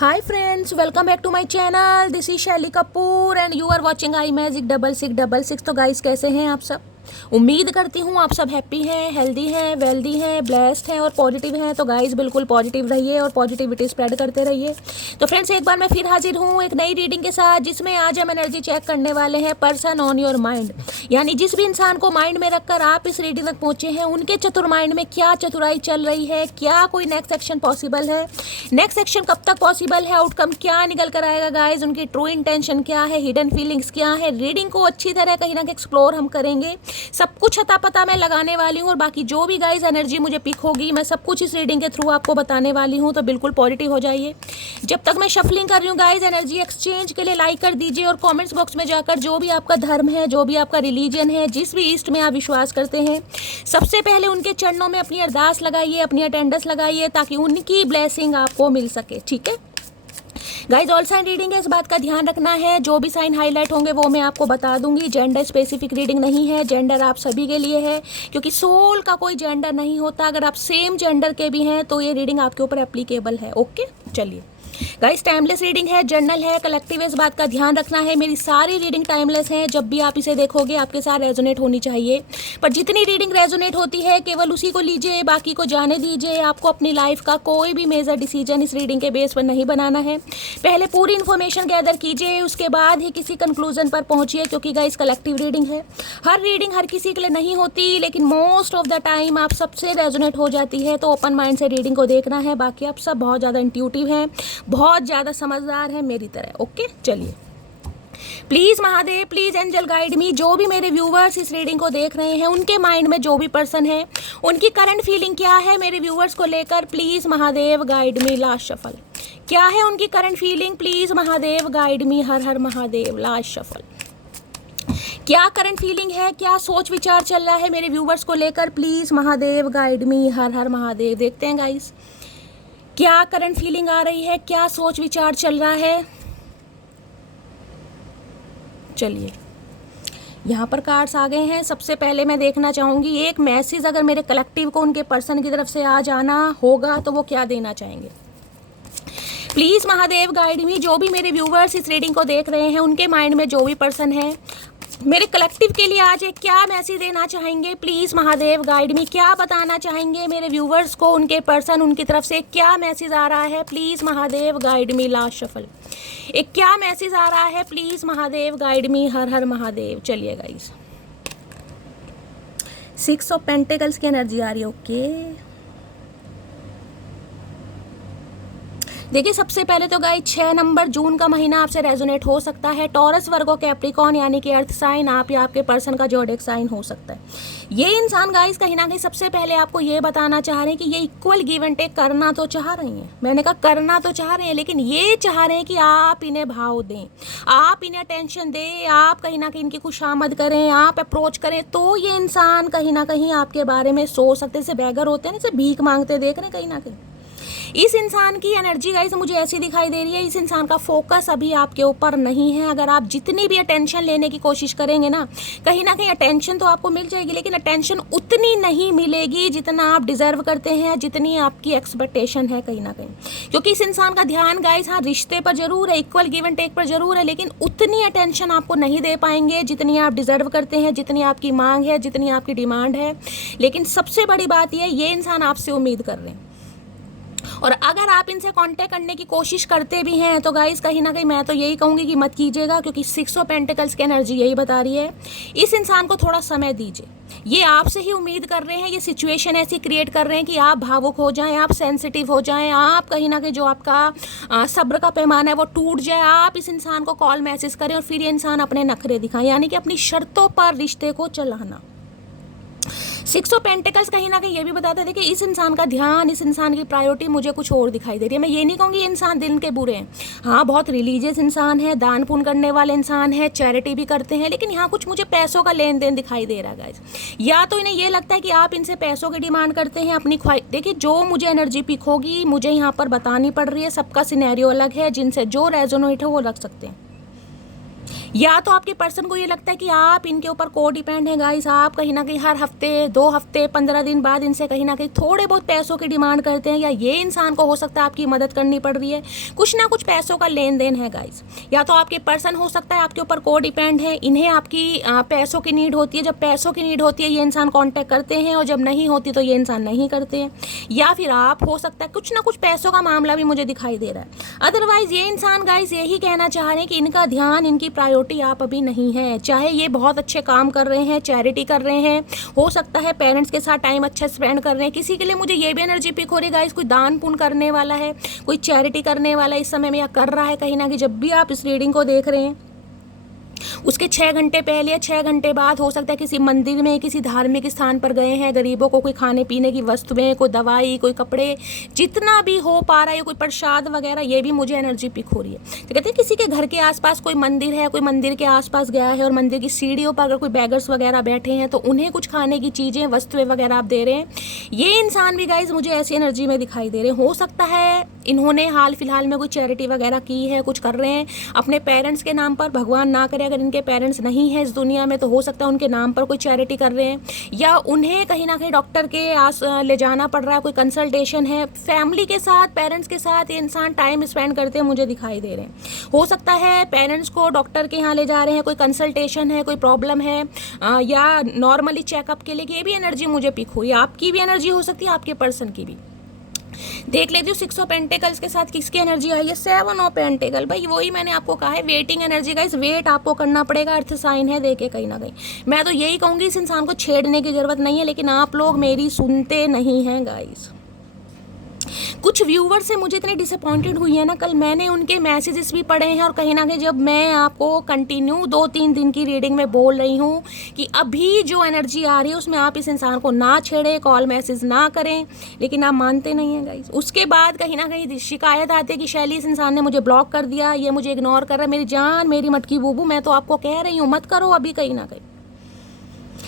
Hi friends, welcome back to my channel. This is शैली Kapoor and you are watching I magic 6666। तो guys कैसे हैं आप सब? उम्मीद करती हूँ आप सब हैप्पी हैं, हेल्दी हैं, वेल्दी हैं, ब्लेस्ड हैं और पॉजिटिव हैं। तो गाइस बिल्कुल पॉजिटिव रहिए और पॉजिटिविटी स्प्रेड करते रहिए। तो फ्रेंड्स एक बार मैं फिर हाजिर हूँ एक नई रीडिंग के साथ, जिसमें आज हम एनर्जी चेक करने वाले हैं पर्सन ऑन योर माइंड। यानी जिस भी इंसान को माइंड में रखकर आप इस रीडिंग तक पहुंचे हैं, उनके चतुर माइंड में क्या चतुराई चल रही है, क्या कोई नेक्स्ट एक्शन पॉसिबल है, नेक्स्ट एक्शन कब तक पॉसिबल है, आउटकम क्या निकल कर आएगा गाइज, उनकी ट्रू इंटेंशन क्या है, हिडन फीलिंग्स क्या है। रीडिंग को अच्छी तरह कहीं ना कहीं एक्सप्लोर हम करेंगे, सब कुछ अता पता मैं लगाने वाली हूँ और बाकी जो भी गाइज एनर्जी मुझे पिक होगी मैं सब कुछ इस रीडिंग के थ्रू आपको बताने वाली हूँ। तो बिल्कुल पॉजिटिव हो जाइए। जब तक मैं शफलिंग कर रही हूँ गाइज, एनर्जी एक्सचेंज के लिए लाइक कर दीजिए और कमेंट्स बॉक्स में जाकर जो भी आपका धर्म है, जो भी आपका रिलीजन है, जिस भी ईस्ट में आप विश्वास करते हैं, सबसे पहले उनके चरणों में अपनी अरदास लगाइए, अपनी अटेंडेंस लगाइए, ताकि उनकी ब्लेसिंग आपको मिल सके। ठीक है गाइज, ऑल साइन रीडिंग है, इस बात का ध्यान रखना है। जो भी साइन हाईलाइट होंगे वो मैं आपको बता दूंगी। जेंडर स्पेसिफिक रीडिंग नहीं है, जेंडर आप सभी के लिए है, क्योंकि सोल का कोई जेंडर नहीं होता। अगर आप सेम जेंडर के भी हैं तो ये रीडिंग आपके ऊपर एप्लीकेबल है। ओके चलिए गाइस, टाइमलेस रीडिंग है, जर्नल है, कलेक्टिव है, इस बात का ध्यान रखना है। मेरी सारी रीडिंग टाइमलेस है, जब भी आप इसे देखोगे आपके साथ रेजोनेट होनी चाहिए। पर जितनी रीडिंग रेजोनेट होती है केवल उसी को लीजिए, बाकी को जाने दीजिए। आपको अपनी लाइफ का कोई भी मेजर डिसीजन इस रीडिंग के बेस पर नहीं बनाना है। पहले पूरी इन्फॉर्मेशन गैदर कीजिए, उसके बाद ही किसी कंक्लूजन पर पहुंचिए, क्योंकि गाइस कलेक्टिव रीडिंग है। हर रीडिंग हर किसी के लिए नहीं होती, लेकिन मोस्ट ऑफ द टाइम आप सबसे रेजोनेट हो जाती है। तो ओपन माइंड से रीडिंग को देखना है। बाकी आप सब बहुत ज़्यादा इंट्यूटिव हैं, बहुत ज़्यादा समझदार है मेरी तरह। ओके चलिए, please Mahadev, please angel guide me. जो भी मेरे व्यूवर्स इस रीडिंग को देख रहे हैं, उनके माइंड में जो भी पर्सन है, उनकी करंट फीलिंग क्या है मेरे व्यूवर्स को लेकर, please Mahadev guide me. Last shuffle क्या है उनकी current feeling, please Mahadev guide me. Har Har Mahadev. Last shuffle क्या करंट फीलिंग है, क्या सोच विचार चल रहा है मेरे व्यूवर्स को लेकर, please Mahadev guide me. Har Har Mahadev. देखते हैं गाइस क्या करंट फीलिंग आ रही है, क्या सोच विचार चल रहा है। चलिए यहाँ पर कार्ड्स आ गए हैं। सबसे पहले मैं देखना चाहूँगी एक मैसेज अगर मेरे कलेक्टिव को उनके पर्सन की तरफ से आ जाना होगा तो वो क्या देना चाहेंगे। प्लीज़ महादेव गाइड मी। जो भी मेरे व्यूवर्स इस रीडिंग को देख रहे हैं, उनके माइंड में जो भी पर्सन है, मेरे कलेक्टिव के लिए आज एक क्या मैसेज देना चाहेंगे, प्लीज़ महादेव गाइड मी। क्या बताना चाहेंगे मेरे व्यूवर्स को उनके पर्सन, उनकी तरफ से क्या मैसेज आ रहा है, please Mahadev guide me. Last shuffle एक क्या मैसेज आ रहा है, please Mahadev guide me. Har Har Mahadev. चलिए गाइस, 6 ऑफ पेंटिकल्स की एनर्जी आ रही है। ओके देखिए, सबसे पहले तो गाइस 6 नंबर जून का महीना आपसे रेजोनेट हो सकता है। टॉरस, वर्गो, कैप्रिकॉर्न यानी कि अर्थ साइन आप या आपके पर्सन का ज़ोडिएक साइन हो सकता है। ये इंसान गाइस कहीं ना कहीं सबसे पहले आपको ये बताना चाह रहे हैं कि ये इक्वल गिव एंड टेक करना तो चाह रही हैं। मैंने कहा करना तो चाह रहे हैं, लेकिन ये चाह रहे हैं कि आप इन्हें भाव दें, आप इन्हें अटेंशन दें, आप कहीं ना कहीं इनकी खुशामद करें, आप अप्रोच करें। तो ये इंसान कहीं ना कहीं आपके बारे में सोच सकते। जैसे बैगर होते हैं ना, जैसे भीख मांगते देख रहे हैं कहीं ना कहीं। इस इंसान की एनर्जी गाइस मुझे ऐसी दिखाई दे रही है, इस इंसान का फोकस अभी आपके ऊपर नहीं है। अगर आप जितनी भी अटेंशन लेने की कोशिश करेंगे ना कहीं अटेंशन तो आपको मिल जाएगी, लेकिन अटेंशन उतनी नहीं मिलेगी जितना आप डिजर्व करते हैं, जितनी आपकी एक्सपेक्टेशन है कहीं ना कहीं। क्योंकि इस इंसान का ध्यान गाइस हाँ रिश्ते पर जरूर है, इक्वल गिव एंड टेक पर जरूर है, लेकिन उतनी अटेंशन आपको नहीं दे पाएंगे जितनी आप डिजर्व करते हैं, जितनी आपकी मांग है, जितनी आपकी डिमांड है। लेकिन सबसे बड़ी बात यह, ये इंसान आपसे उम्मीद कर रहे हैं। और अगर आप इनसे कांटेक्ट करने की कोशिश करते भी हैं तो गाइस कहीं ना कहीं मैं तो यही कहूँगी कि मत कीजिएगा, क्योंकि 6 ऑफ पेंटिकल्स की एनर्जी यही बता रही है। इस इंसान को थोड़ा समय दीजिए। ये आपसे ही उम्मीद कर रहे हैं, ये सिचुएशन ऐसी क्रिएट कर रहे हैं कि आप भावुक हो जाएं, आप सेंसिटिव हो जाएं, आप कहीं ना कहीं जो आपका सब्र का पैमाना है वो टूट जाए। आप इस इंसान को कॉल मैसेज करें और फिर ये इंसान अपने नखरे दिखाएं, यानी कि अपनी शर्तों पर रिश्ते को चलाना। 6 ऑफ पेंटिकल्स कहीं ना कहीं ये भी बताते थे कि इस इंसान का ध्यान, इस इंसान की प्रायोरिटी मुझे कुछ और दिखाई दे रही है। मैं ये नहीं कहूँगी ये इंसान दिल के बुरे हैं, हाँ बहुत रिलीजियस इंसान है, दान पुण्य करने वाले इंसान है, चैरिटी भी करते हैं, लेकिन यहाँ कुछ मुझे पैसों का लेन देन दिखाई दे रहा है गाइस। या तो इन्हें ये लगता है कि आप इनसे पैसों की डिमांड करते हैं अपनी ख्वाहिश। देखिए, जो मुझे एनर्जी पिक होगी मुझे यहाँ पर बतानी पड़ रही है, सबका सिनेरियो अलग है, जिनसे जो रेजोनेट है वो रख सकते हैं। या तो आपके पर्सन को ये लगता है कि आप इनके ऊपर को डिपेंड हैं गाइस, आप कहीं ना कहीं हर हफ्ते 2 हफ्ते 15 दिन बाद इनसे कहीं ना कहीं थोड़े बहुत पैसों की डिमांड करते हैं, या ये इंसान को हो सकता है आपकी मदद करनी पड़ रही है, कुछ ना कुछ पैसों का लेन देन है गाइस। या तो आपके पर्सन हो सकता है आपके ऊपर को डिपेंड है, इन्हें आपकी पैसों की नीड होती है, जब पैसों की नीड होती है ये इंसान कॉन्टैक्ट करते हैं, और जब नहीं होती तो ये इंसान नहीं करते हैं। या फिर आप हो सकता है कुछ ना कुछ पैसों का मामला भी मुझे दिखाई दे रहा है। अदरवाइज ये इंसान गाइस यही कहना चाह रहे हैं कि इनका ध्यान, इनकी प्रायोरिटी आप अभी नहीं है। चाहे ये बहुत अच्छे काम कर रहे हैं, चैरिटी कर रहे हैं, हो सकता है पेरेंट्स के साथ टाइम अच्छा स्पेंड कर रहे हैं, किसी के लिए मुझे ये भी एनर्जी पिक हो रही है गाइस, कोई दान पुण्य करने वाला है, कोई चैरिटी करने वाला इस समय में या कर रहा है कहीं ना कहीं। जब भी आप इस रीडिंग को देख रहे हैं उसके 6 घंटे पहले या 6 घंटे बाद हो सकता है किसी मंदिर में, किसी धार्मिक स्थान पर गए हैं, गरीबों को कोई खाने पीने की वस्तुएं, कोई दवाई, कोई कपड़े, जितना भी हो पा रहा है, कोई प्रसाद वगैरह, ये भी मुझे एनर्जी पिक हो रही है। तो कहते हैं किसी के घर के आसपास कोई मंदिर है, कोई मंदिर के आसपास गया है और मंदिर की सीढ़ियों पर अगर कोई बैगर्स वगैरह बैठे हैं तो उन्हें कुछ खाने की चीज़ें, वस्तुएं वगैरह आप दे रहे हैं। ये इंसान भी गाइज मुझे ऐसी एनर्जी में दिखाई दे रहे हैं। हो सकता है इन्होंने हाल फिलहाल में कोई चैरिटी वगैरह की है, कुछ कर रहे हैं अपने पेरेंट्स के नाम पर, भगवान ना करे अगर इनके पेरेंट्स नहीं है इस दुनिया में तो हो सकता है उनके नाम पर कोई चैरिटी कर रहे हैं, या उन्हें कहीं ना कहीं डॉक्टर के आस ले जाना पड़ रहा है, कोई कंसल्टेशन है। फैमिली के साथ, पेरेंट्स के साथ ये इंसान टाइम स्पेंड करते हैं मुझे दिखाई दे रहे हैं। हो सकता है पेरेंट्स को डॉक्टर के यहाँ ले जा रहे हैं, कोई कंसल्टेशन है, कोई प्रॉब्लम है, या नॉर्मली चेकअप के लिए, ये भी एनर्जी मुझे पिक हुई। आपकी भी एनर्जी हो सकती है, आपके पर्सन की भी। देख लेती हूँ 6 ऑफ पेंटिकल्स के साथ किसकी एनर्जी आई है। 7 ऑफ पेंटिकल, भाई वही मैंने आपको कहा है, वेटिंग एनर्जी गाइस, वेट आपको करना पड़ेगा। अर्थ साइन है, देखे कहीं ना कहीं। मैं तो यही कहूँगी इस इंसान को छेड़ने की जरूरत नहीं है, लेकिन आप लोग मेरी सुनते नहीं हैं गाइस। कुछ व्यूवर से मुझे इतनी डिसअपॉइंटेड हुई है ना, कल मैंने उनके मैसेजेस भी पढ़े हैं, और कहीं ना कहीं जब मैं आपको कंटिन्यू 2-3 दिन की रीडिंग में बोल रही हूँ कि अभी जो एनर्जी आ रही है उसमें आप इस इंसान को ना छेड़ें, कॉल मैसेज ना करें, लेकिन आप मानते नहीं हैं गाइस। उसके बाद कहीं ना कहीं शिकायत आती है कि शैली इस इंसान ने मुझे ब्लॉक कर दिया, ये मुझे इग्नोर कर रहा है। मेरी जान, मेरी मटकी बूबू, मैं तो आपको कह रही हूँ मत करो अभी कहीं ना कहीं।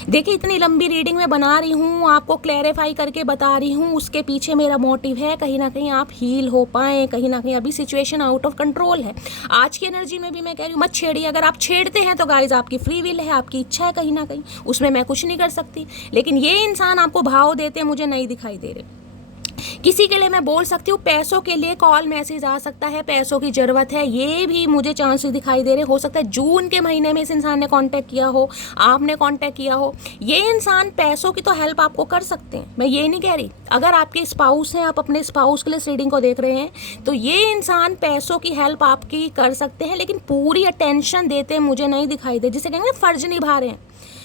देखिए इतनी लंबी रीडिंग में बना रही हूँ, आपको क्लैरिफाई करके बता रही हूँ, उसके पीछे मेरा मोटिव है कहीं ना कहीं आप हील हो पाएँ, कहीं ना कहीं अभी सिचुएशन आउट ऑफ कंट्रोल है। आज की एनर्जी में भी मैं कह रही हूँ मत छेड़िए। अगर आप छेड़ते हैं तो गाइज आपकी फ्री विल है, आपकी इच्छा है कहीं ना कहीं, उसमें मैं कुछ नहीं कर सकती। लेकिन ये इंसान आपको भाव देते मुझे नहीं दिखाई दे रहे। किसी के लिए मैं बोल सकती हूँ पैसों के लिए कॉल मैसेज आ सकता है, पैसों की ज़रूरत है, ये भी मुझे चांसेस दिखाई दे रहे। हो सकता है जून के महीने में इस इंसान ने कांटेक्ट किया हो, आपने कांटेक्ट किया हो। ये इंसान पैसों की तो हेल्प आपको कर सकते हैं, मैं ये नहीं कह रही। अगर आपके स्पाउस हैं, आप अपने स्पाउस के लिए रीडिंग को देख रहे हैं, तो ये इंसान पैसों की हेल्प आपकी कर सकते हैं, लेकिन पूरी अटेंशन देते मुझे नहीं दिखाई दे। जिसे कहेंगे फ़र्ज निभा रहे हैं,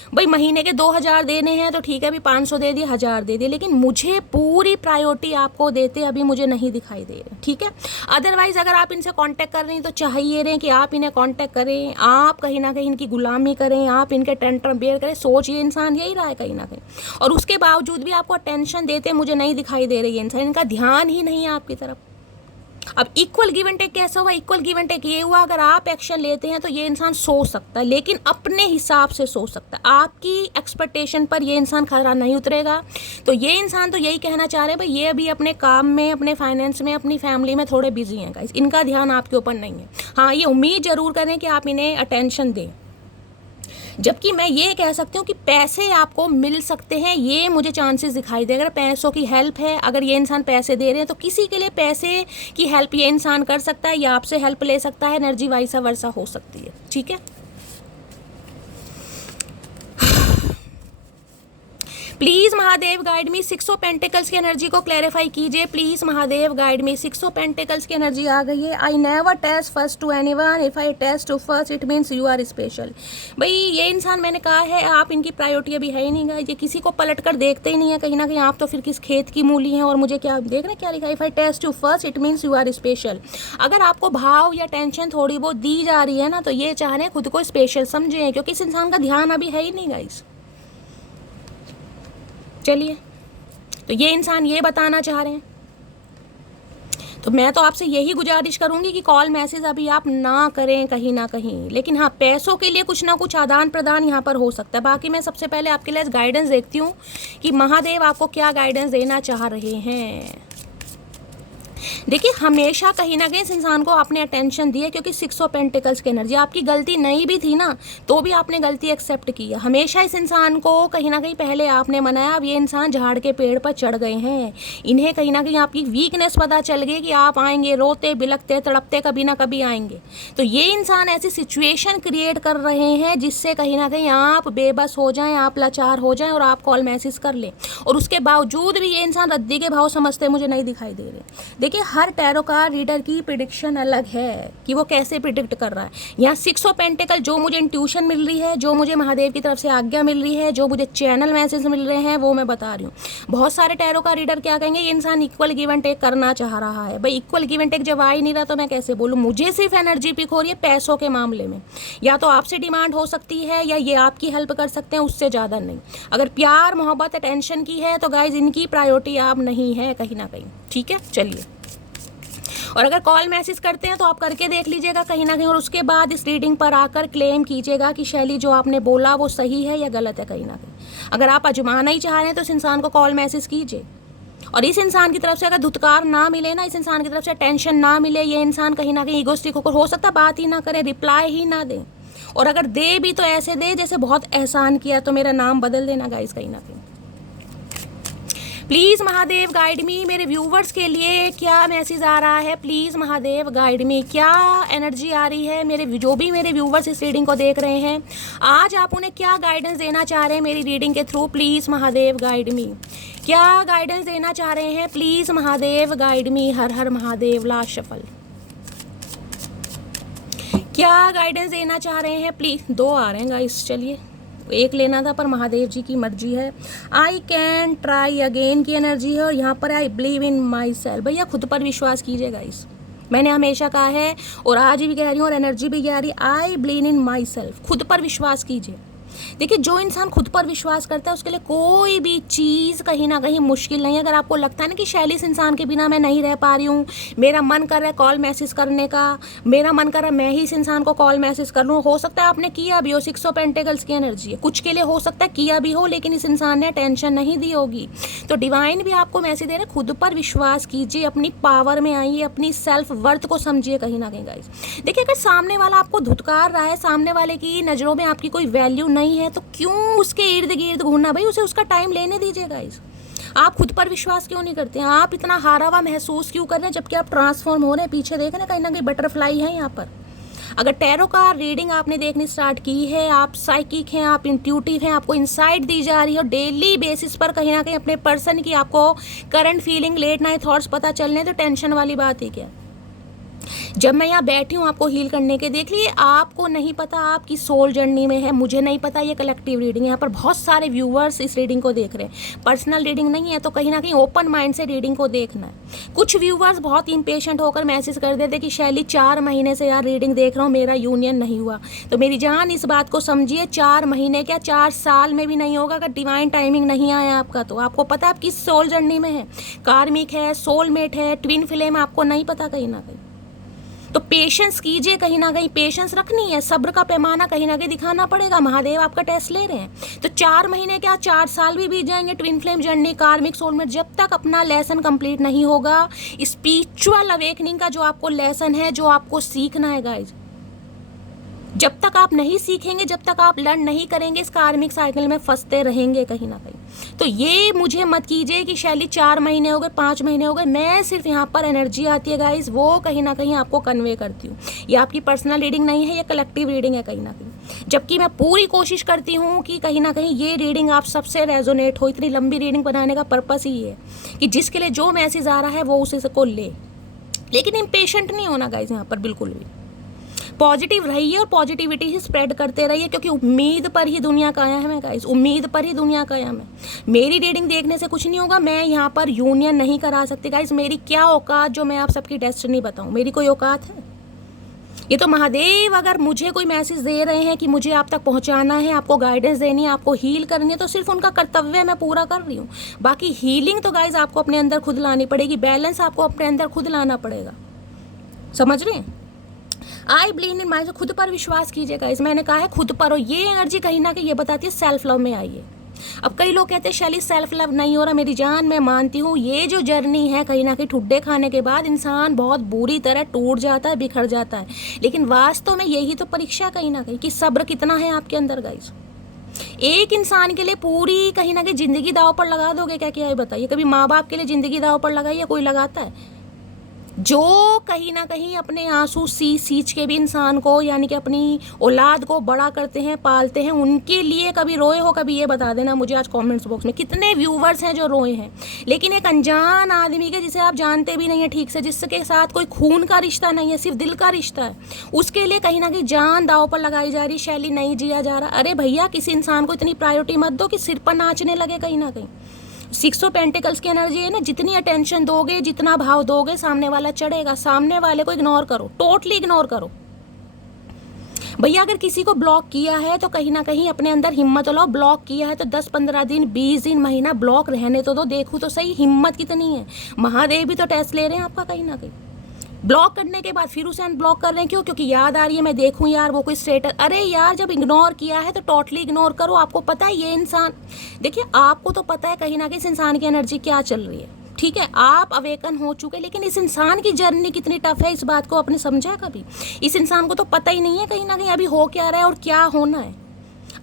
भाई महीने के 2000 देने हैं तो ठीक है, अभी 500 दे दिए, 1000 दे दिए, लेकिन मुझे पूरी प्रायोरिटी आपको देते अभी मुझे नहीं दिखाई दे रहे, ठीक है। अदरवाइज अगर आप इनसे कांटेक्ट कर रहे हैं तो चाहिए रहे कि आप इन्हें कांटेक्ट करें, आप कहीं ना कहीं इनकी गुलामी करें, आप इनके टेंट्रम बेयर करें। सोच ये इंसान यही रहा है कहीं ना कहीं, और उसके बावजूद भी आपको अटेंशन देते मुझे नहीं दिखाई दे रही है इंसान, इनका ध्यान ही नहीं है आपकी तरफ। अब इक्वल गिव एंड टेक कैसा हुआ? इक्वल गिव एंड टेक ये हुआ अगर आप एक्शन लेते हैं तो ये इंसान सोच सकता है, लेकिन अपने हिसाब से सोच सकता है, आपकी एक्सपेक्टेशन पर ये इंसान खरा नहीं उतरेगा। तो ये इंसान तो यही कहना चाह रहे हैं भाई ये अभी अपने काम में, अपने फाइनेंस में, अपनी फैमिली में थोड़े बिजी हैं गाइस, इनका ध्यान आपके ऊपर नहीं है। हाँ, ये उम्मीद जरूर करें कि आप इन्हें अटेंशन दें, जबकि मैं ये कह सकती हूँ कि पैसे आपको मिल सकते हैं, ये मुझे चांसेस दिखाई दे। अगर पैसों की हेल्प है, अगर ये इंसान पैसे दे रहे हैं तो किसी के लिए पैसे की हेल्प ये इंसान कर सकता है, या आपसे हेल्प ले सकता है, एनर्जी वाइसा वर्सा हो सकती है, ठीक है। Please Mahadev guide me, 6 of pentacles की एनर्जी को क्लैरिफाई कीजिए please Mahadev guide me. 6 of pentacles की एनर्जी आ गई है। I never text first to anyone, if I text to first it means you are special. भाई ये इंसान मैंने कहा है आप इनकी प्रायोरिटी अभी है ही नहीं, ये किसी को पलट कर देखते ही नहीं है कहीं ना कहीं। आप तो फिर किस खेत की मूली हैं, और मुझे क्या देख रहे क्या लिखा है, if I text to first it means you are special. अगर आपको भाव या टेंशन थोड़ी बहुत दी जा रही है ना, तो ये चाह रहे हैं खुद को स्पेशल समझें, क्योंकि इस इंसान का ध्यान अभी है ही नहीं गाइस। चलिए, तो ये इंसान ये बताना चाह रहे हैं, तो मैं तो आपसे यही गुजारिश करूंगी कि कॉल मैसेज अभी आप ना करें कहीं ना कहीं, लेकिन हाँ पैसों के लिए कुछ ना कुछ आदान प्रदान यहाँ पर हो सकता है। बाकी मैं सबसे पहले आपके लिए गाइडेंस देखती हूँ कि महादेव आपको क्या गाइडेंस देना चाह रहे हैं। देखिए हमेशा कहीं ना कहीं इस इंसान को आपने अटेंशन दी है, क्योंकि 6 ऑफ पेंटिकल्स की एनर्जी, आपकी गलती नहीं भी थी ना तो भी आपने गलती एक्सेप्ट की है। हमेशा इस इंसान को कहीं ना कहीं पहले आपने मनाया, अब ये इंसान झाड़ के पेड़ पर चढ़ गए हैं। इन्हें कहीं ना कहीं आपकी वीकनेस पता चल गई कि आप आएंगे, रोते बिलखते तड़पते कभी ना कभी आएंगे। तो ये इंसान ऐसी सिचुएशन क्रिएट कर रहे हैं जिससे कहीं ना कहीं आप बेबस हो जाएं, आप लाचार हो जाएं और आप कॉल मैसेज कर लें, और उसके बावजूद भी ये इंसान रद्दी के भाव समझते मुझे नहीं दिखाई दे रहे। देखिए हर टैरो कार्ड रीडर की प्रिडिक्शन अलग है कि वो कैसे प्रिडिक्ट कर रहा है। यहाँ 6 ऑफ पेंटिकल जो मुझे इंट्यूशन मिल रही है, जो मुझे महादेव की तरफ से आज्ञा मिल रही है, जो मुझे चैनल मैसेज मिल रहे हैं, वो मैं बता रही हूँ। बहुत सारे टैरो का रीडर क्या कहेंगे, ये इंसान इक्वल गिव एंड टेक करना चाह रहा है। भाई इक्वल गिव एंड टेक जब आ ही नहीं रहा तो मैं कैसे बोलूँ। मुझे सिर्फ एनर्जी पिक हो रही है पैसों के मामले में, या तो आपसे डिमांड हो सकती है या ये आपकी हेल्प कर सकते हैं, उससे ज़्यादा नहीं। अगर प्यार मोहब्बत अटेंशन की है तो गाइज इनकी प्रायोरिटी आप नहीं है कहीं ना कहीं, ठीक है। चलिए, और अगर कॉल मैसेज करते हैं तो आप करके देख लीजिएगा कहीं ना कहीं, और उसके बाद इस रीडिंग पर आकर क्लेम कीजिएगा कि शैली जो आपने बोला वो सही है या गलत है कहीं ना कहीं। अगर आप आजमाना ही चाह रहे हैं तो इस इंसान को कॉल मैसेज कीजिए, और इस इंसान की तरफ से अगर धुतकार ना मिले ना, इस इंसान की तरफ से टेंशन ना मिले, ये इंसान कहीं ना कहीं ईगोस्टिक होकर हो सकता बात ही ना करे, रिप्लाई ही ना दे, और अगर दे भी तो ऐसे दे जैसे बहुत एहसान किया तो मेरा नाम बदल देना गाइस कहीं ना कहीं। प्लीज़ महादेव गाइड मी, मेरे व्यूवर्स के लिए क्या मैसेज आ रहा है, प्लीज़ महादेव गाइड मी, क्या एनर्जी आ रही है मेरे जो भी मेरे व्यूवर्स इस रीडिंग को देख रहे हैं, आज आप उन्हें क्या गाइडेंस देना चाह रहे हैं मेरी रीडिंग के थ्रू। प्लीज़ महादेव गाइड मी, क्या गाइडेंस देना चाह रहे हैं, please Mahadev guide me. Har Har Mahadev, last shuffle, क्या गाइडेंस देना चाह रहे हैं प्लीज़। 2 आ रहे हैं गाइस, चलिए एक लेना था पर महादेव जी की मर्जी है। आई कैन ट्राई अगेन की एनर्जी है, और यहाँ पर I believe in my self. भैया खुद पर विश्वास कीजिए गाइस, मैंने हमेशा कहा है और आज भी कह रही हूँ और एनर्जी भी कह रही है, I believe in my self. खुद पर विश्वास कीजिए। देखिए जो इंसान खुद पर विश्वास करता है उसके लिए कोई भी चीज़ कहीं ना कहीं मुश्किल नहीं है। अगर आपको लगता है ना कि शैली इस इंसान के बिना मैं नहीं रह पा रही हूँ, मेरा मन कर रहा है कॉल मैसेज करने का, मेरा मन कर रहा है मैं ही इस इंसान को कॉल मैसेज कर लूँ, हो सकता है आपने किया भी हो, 6 ऑफ पेंटिकल्स की एनर्जी है, कुछ के लिए हो सकता है किया भी हो, लेकिन इस इंसान ने टेंशन नहीं दी होगी। तो डिवाइन भी आपको मैसेज दे रहे, खुद पर विश्वास कीजिए, अपनी पावर में आइए, अपनी सेल्फ वर्थ को समझिए कहीं ना कहीं गाइस। देखिए अगर सामने वाला आपको धुतकार रहा है, सामने वाले की नज़रों में आपकी कोई वैल्यू नहीं है, तो क्यों उसके इर्द गिर्द घूमना। भाई उसे उसका टाइम लेने दीजिए गाइस। आप खुद पर विश्वास क्यों नहीं करते हैं, आप इतना हारा हुआ महसूस क्यों कर रहे हैं जबकि आप ट्रांसफॉर्म हो रहे हैं। पीछे देखें ना कहीं बटरफ्लाई है यहाँ पर। अगर टैरो का रीडिंग आपने देखनी स्टार्ट की है, आप साइकिक हैं, आप इंट्यूटिव हैं, आपको इंसाइट दी जा रही है और डेली बेसिस पर कहीं ना कहीं अपने पर्सन की आपको current feeling, late night thoughts पता चलने, तो टेंशन वाली बात ही क्या। जब मैं यहाँ बैठी हूँ आपको हील करने के, देख लिए आपको नहीं पता आपकी सोल जर्नी में है, मुझे नहीं पता, ये कलेक्टिव रीडिंग है। यहाँ पर बहुत सारे व्यूअर्स इस रीडिंग को देख रहे हैं, पर्सनल रीडिंग नहीं है, तो कहीं ना कहीं ओपन माइंड से रीडिंग को देखना है। कुछ व्यूअर्स बहुत इम्पेशेंट होकर मैसेज कर देते कि शैली 4 महीने से यार रीडिंग देख रहा हूँ, मेरा यूनियन नहीं हुआ। तो मेरी जान इस बात को समझिए, 4 महीने क्या 4 साल में भी नहीं होगा। अगर डिवाइन टाइमिंग नहीं आया आपका, तो आपको पता आप किस सोल जर्नी में है, कार्मिक है, सोलमेट है, ट्विन फ्लेम, आपको नहीं पता कहीं ना कहीं। तो पेशेंस कीजिए, कहीं ना कहीं पेशेंस रखनी है, सब्र का पैमाना कहीं ना कहीं दिखाना पड़ेगा। महादेव आपका टेस्ट ले रहे हैं, तो 4 महीने क्या 4 साल भी बीत जाएंगे। ट्विन फ्लेम जर्नी, कार्मिक सोलमेट, जब तक अपना लेसन कंप्लीट नहीं होगा, स्पिरिचुअल अवेकनिंग का जो आपको लेसन है, जो आपको सीखना है गाइज, जब तक आप नहीं सीखेंगे, जब तक आप लर्न नहीं करेंगे, इस कार्मिक साइकिल में फंसते रहेंगे कहीं ना कहीं। तो ये मुझे मत कीजिए कि शैली 4 महीने हो गए, 5 महीने हो गए। मैं सिर्फ यहाँ पर एनर्जी आती है गाइज, वो कहीं ना कहीं आपको कन्वे करती हूँ। ये आपकी पर्सनल रीडिंग नहीं है, ये कलेक्टिव रीडिंग है कहीं ना कहीं। जबकि मैं पूरी कोशिश करती हूँ कि कहीं ना कहीं ये रीडिंग आप सबसे रेजोनेट हो। इतनी लंबी रीडिंग बनाने का पर्पस ही है कि जिसके लिए जो मैसेज आ रहा है वो उसी को ले, लेकिन इम्पेशेंट नहीं होना गाइज यहाँ पर बिल्कुल भी। पॉजिटिव रहिए और पॉजिटिविटी ही स्प्रेड करते रहिए, क्योंकि उम्मीद पर ही दुनिया कायम है गाइस, उम्मीद पर ही दुनिया कायम है। मेरी रीडिंग देखने से कुछ नहीं होगा, मैं यहाँ पर यूनियन नहीं करा सकती गाइस। मेरी क्या औकात जो मैं आप सबकी डेस्टिनी बताऊँ, मेरी कोई औकात है? ये तो महादेव अगर मुझे कोई मैसेज दे रहे हैं कि मुझे आप तक पहुँचाना है, आपको गाइडेंस देनी है, आपको हील करनी है, तो सिर्फ उनका कर्तव्य मैं पूरा कर रही हूँ। बाकी हीलिंग तो गाइस आपको अपने अंदर खुद लानी पड़ेगी, बैलेंस आपको अपने अंदर खुद लाना पड़ेगा, समझ रहे हैं। आई बिलीव इन माई, खुद पर विश्वास कीजिएगा। इस मैंने कहा है खुद पर, और ये एनर्जी कहीं ना कहीं ये बताती है सेल्फ लव में आइए। अब कई लोग कहते हैं शैली सेल्फ लव नहीं हो रहा। मेरी जान, मैं मानती हूँ ये जो जर्नी है कहीं ना कहीं ठुड्डे खाने के बाद इंसान बहुत बुरी तरह टूट जाता है, बिखर जाता है, लेकिन वास्तव में यही तो परीक्षा कहीं ना कहीं कि सब्र कितना है आपके अंदर गाइस। एक इंसान के लिए पूरी कहीं ना कहीं जिंदगी दाव पर लगा दोगे क्या? क्या है बताइए, कभी माँ बाप के लिए जिंदगी दाव पर लगाई है? कोई लगाता है? जो कहीं ना कहीं अपने आंसू सींच के भी इंसान को यानी कि अपनी औलाद को बड़ा करते हैं, पालते हैं, उनके लिए कभी रोए हो? कभी ये बता देना मुझे आज कमेंट्स बॉक्स में। कितने व्यूवर्स हैं जो रोए हैं, लेकिन एक अनजान आदमी के जिसे आप जानते भी नहीं है ठीक से, जिसके साथ कोई खून का रिश्ता नहीं है, सिर्फ दिल का रिश्ता है, उसके लिए कहीं ना कहीं जान दाव पर लगाई जा रही, शैली नहीं जिया जा रहा। अरे भैया, किसी इंसान को इतनी प्रायोरिटी मत दो कि सिर पर नाचने लगे कहीं ना कहीं। 6 ऑफ पेंटिकल्स की एनर्जी है ना, जितनी अटेंशन दोगे, जितना भाव दोगे, सामने वाला चढ़ेगा। सामने वाले को इग्नोर करो, टोटली इग्नोर करो भैया। अगर किसी को ब्लॉक किया है तो कहीं ना कहीं अपने अंदर हिम्मत लाओ। ब्लॉक किया है तो 10-15 दिन, 20 दिन, महीना ब्लॉक रहने तो दो, देखो तो सही हिम्मत कितनी है। महादेव भी तो टेस्ट ले रहे हैं आपका कहीं ना कहीं। ब्लॉक करने के बाद फिर उसे अनब्लॉक कर रहे हैं, क्यों? क्योंकि याद आ रही है, मैं देखूं यार वो कोई स्टेटस। अरे यार, जब इग्नोर किया है तो टोटली इग्नोर करो। आपको पता है ये इंसान, देखिए आपको तो पता है कहीं ना कहीं इस इंसान की एनर्जी क्या चल रही है, ठीक है, आप अवेकन हो चुके, लेकिन इस इंसान की जर्नी कितनी टफ है, इस बात को आपने समझा कभी? इस इंसान को तो पता ही नहीं है कहीं ना कहीं अभी हो क्या रहा है और क्या होना है।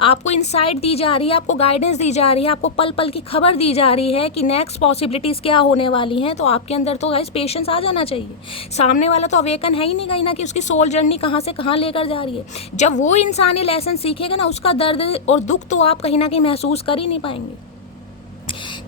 आपको इनसाइट दी जा रही है, आपको गाइडेंस दी जा रही है, आपको पल पल की खबर दी जा रही है कि नेक्स्ट पॉसिबिलिटीज़ क्या होने वाली हैं। तो आपके अंदर तो गाइस पेशेंस आ जाना चाहिए। सामने वाला तो अवेकन है ही नहीं कहीं ना कि उसकी सोल जर्नी कहाँ से कहाँ लेकर जा रही है। जब वो इंसान ये लेसन सीखेगा ना, उसका दर्द और दुख तो आप कहीं ना कहीं महसूस कर ही नहीं पाएंगे।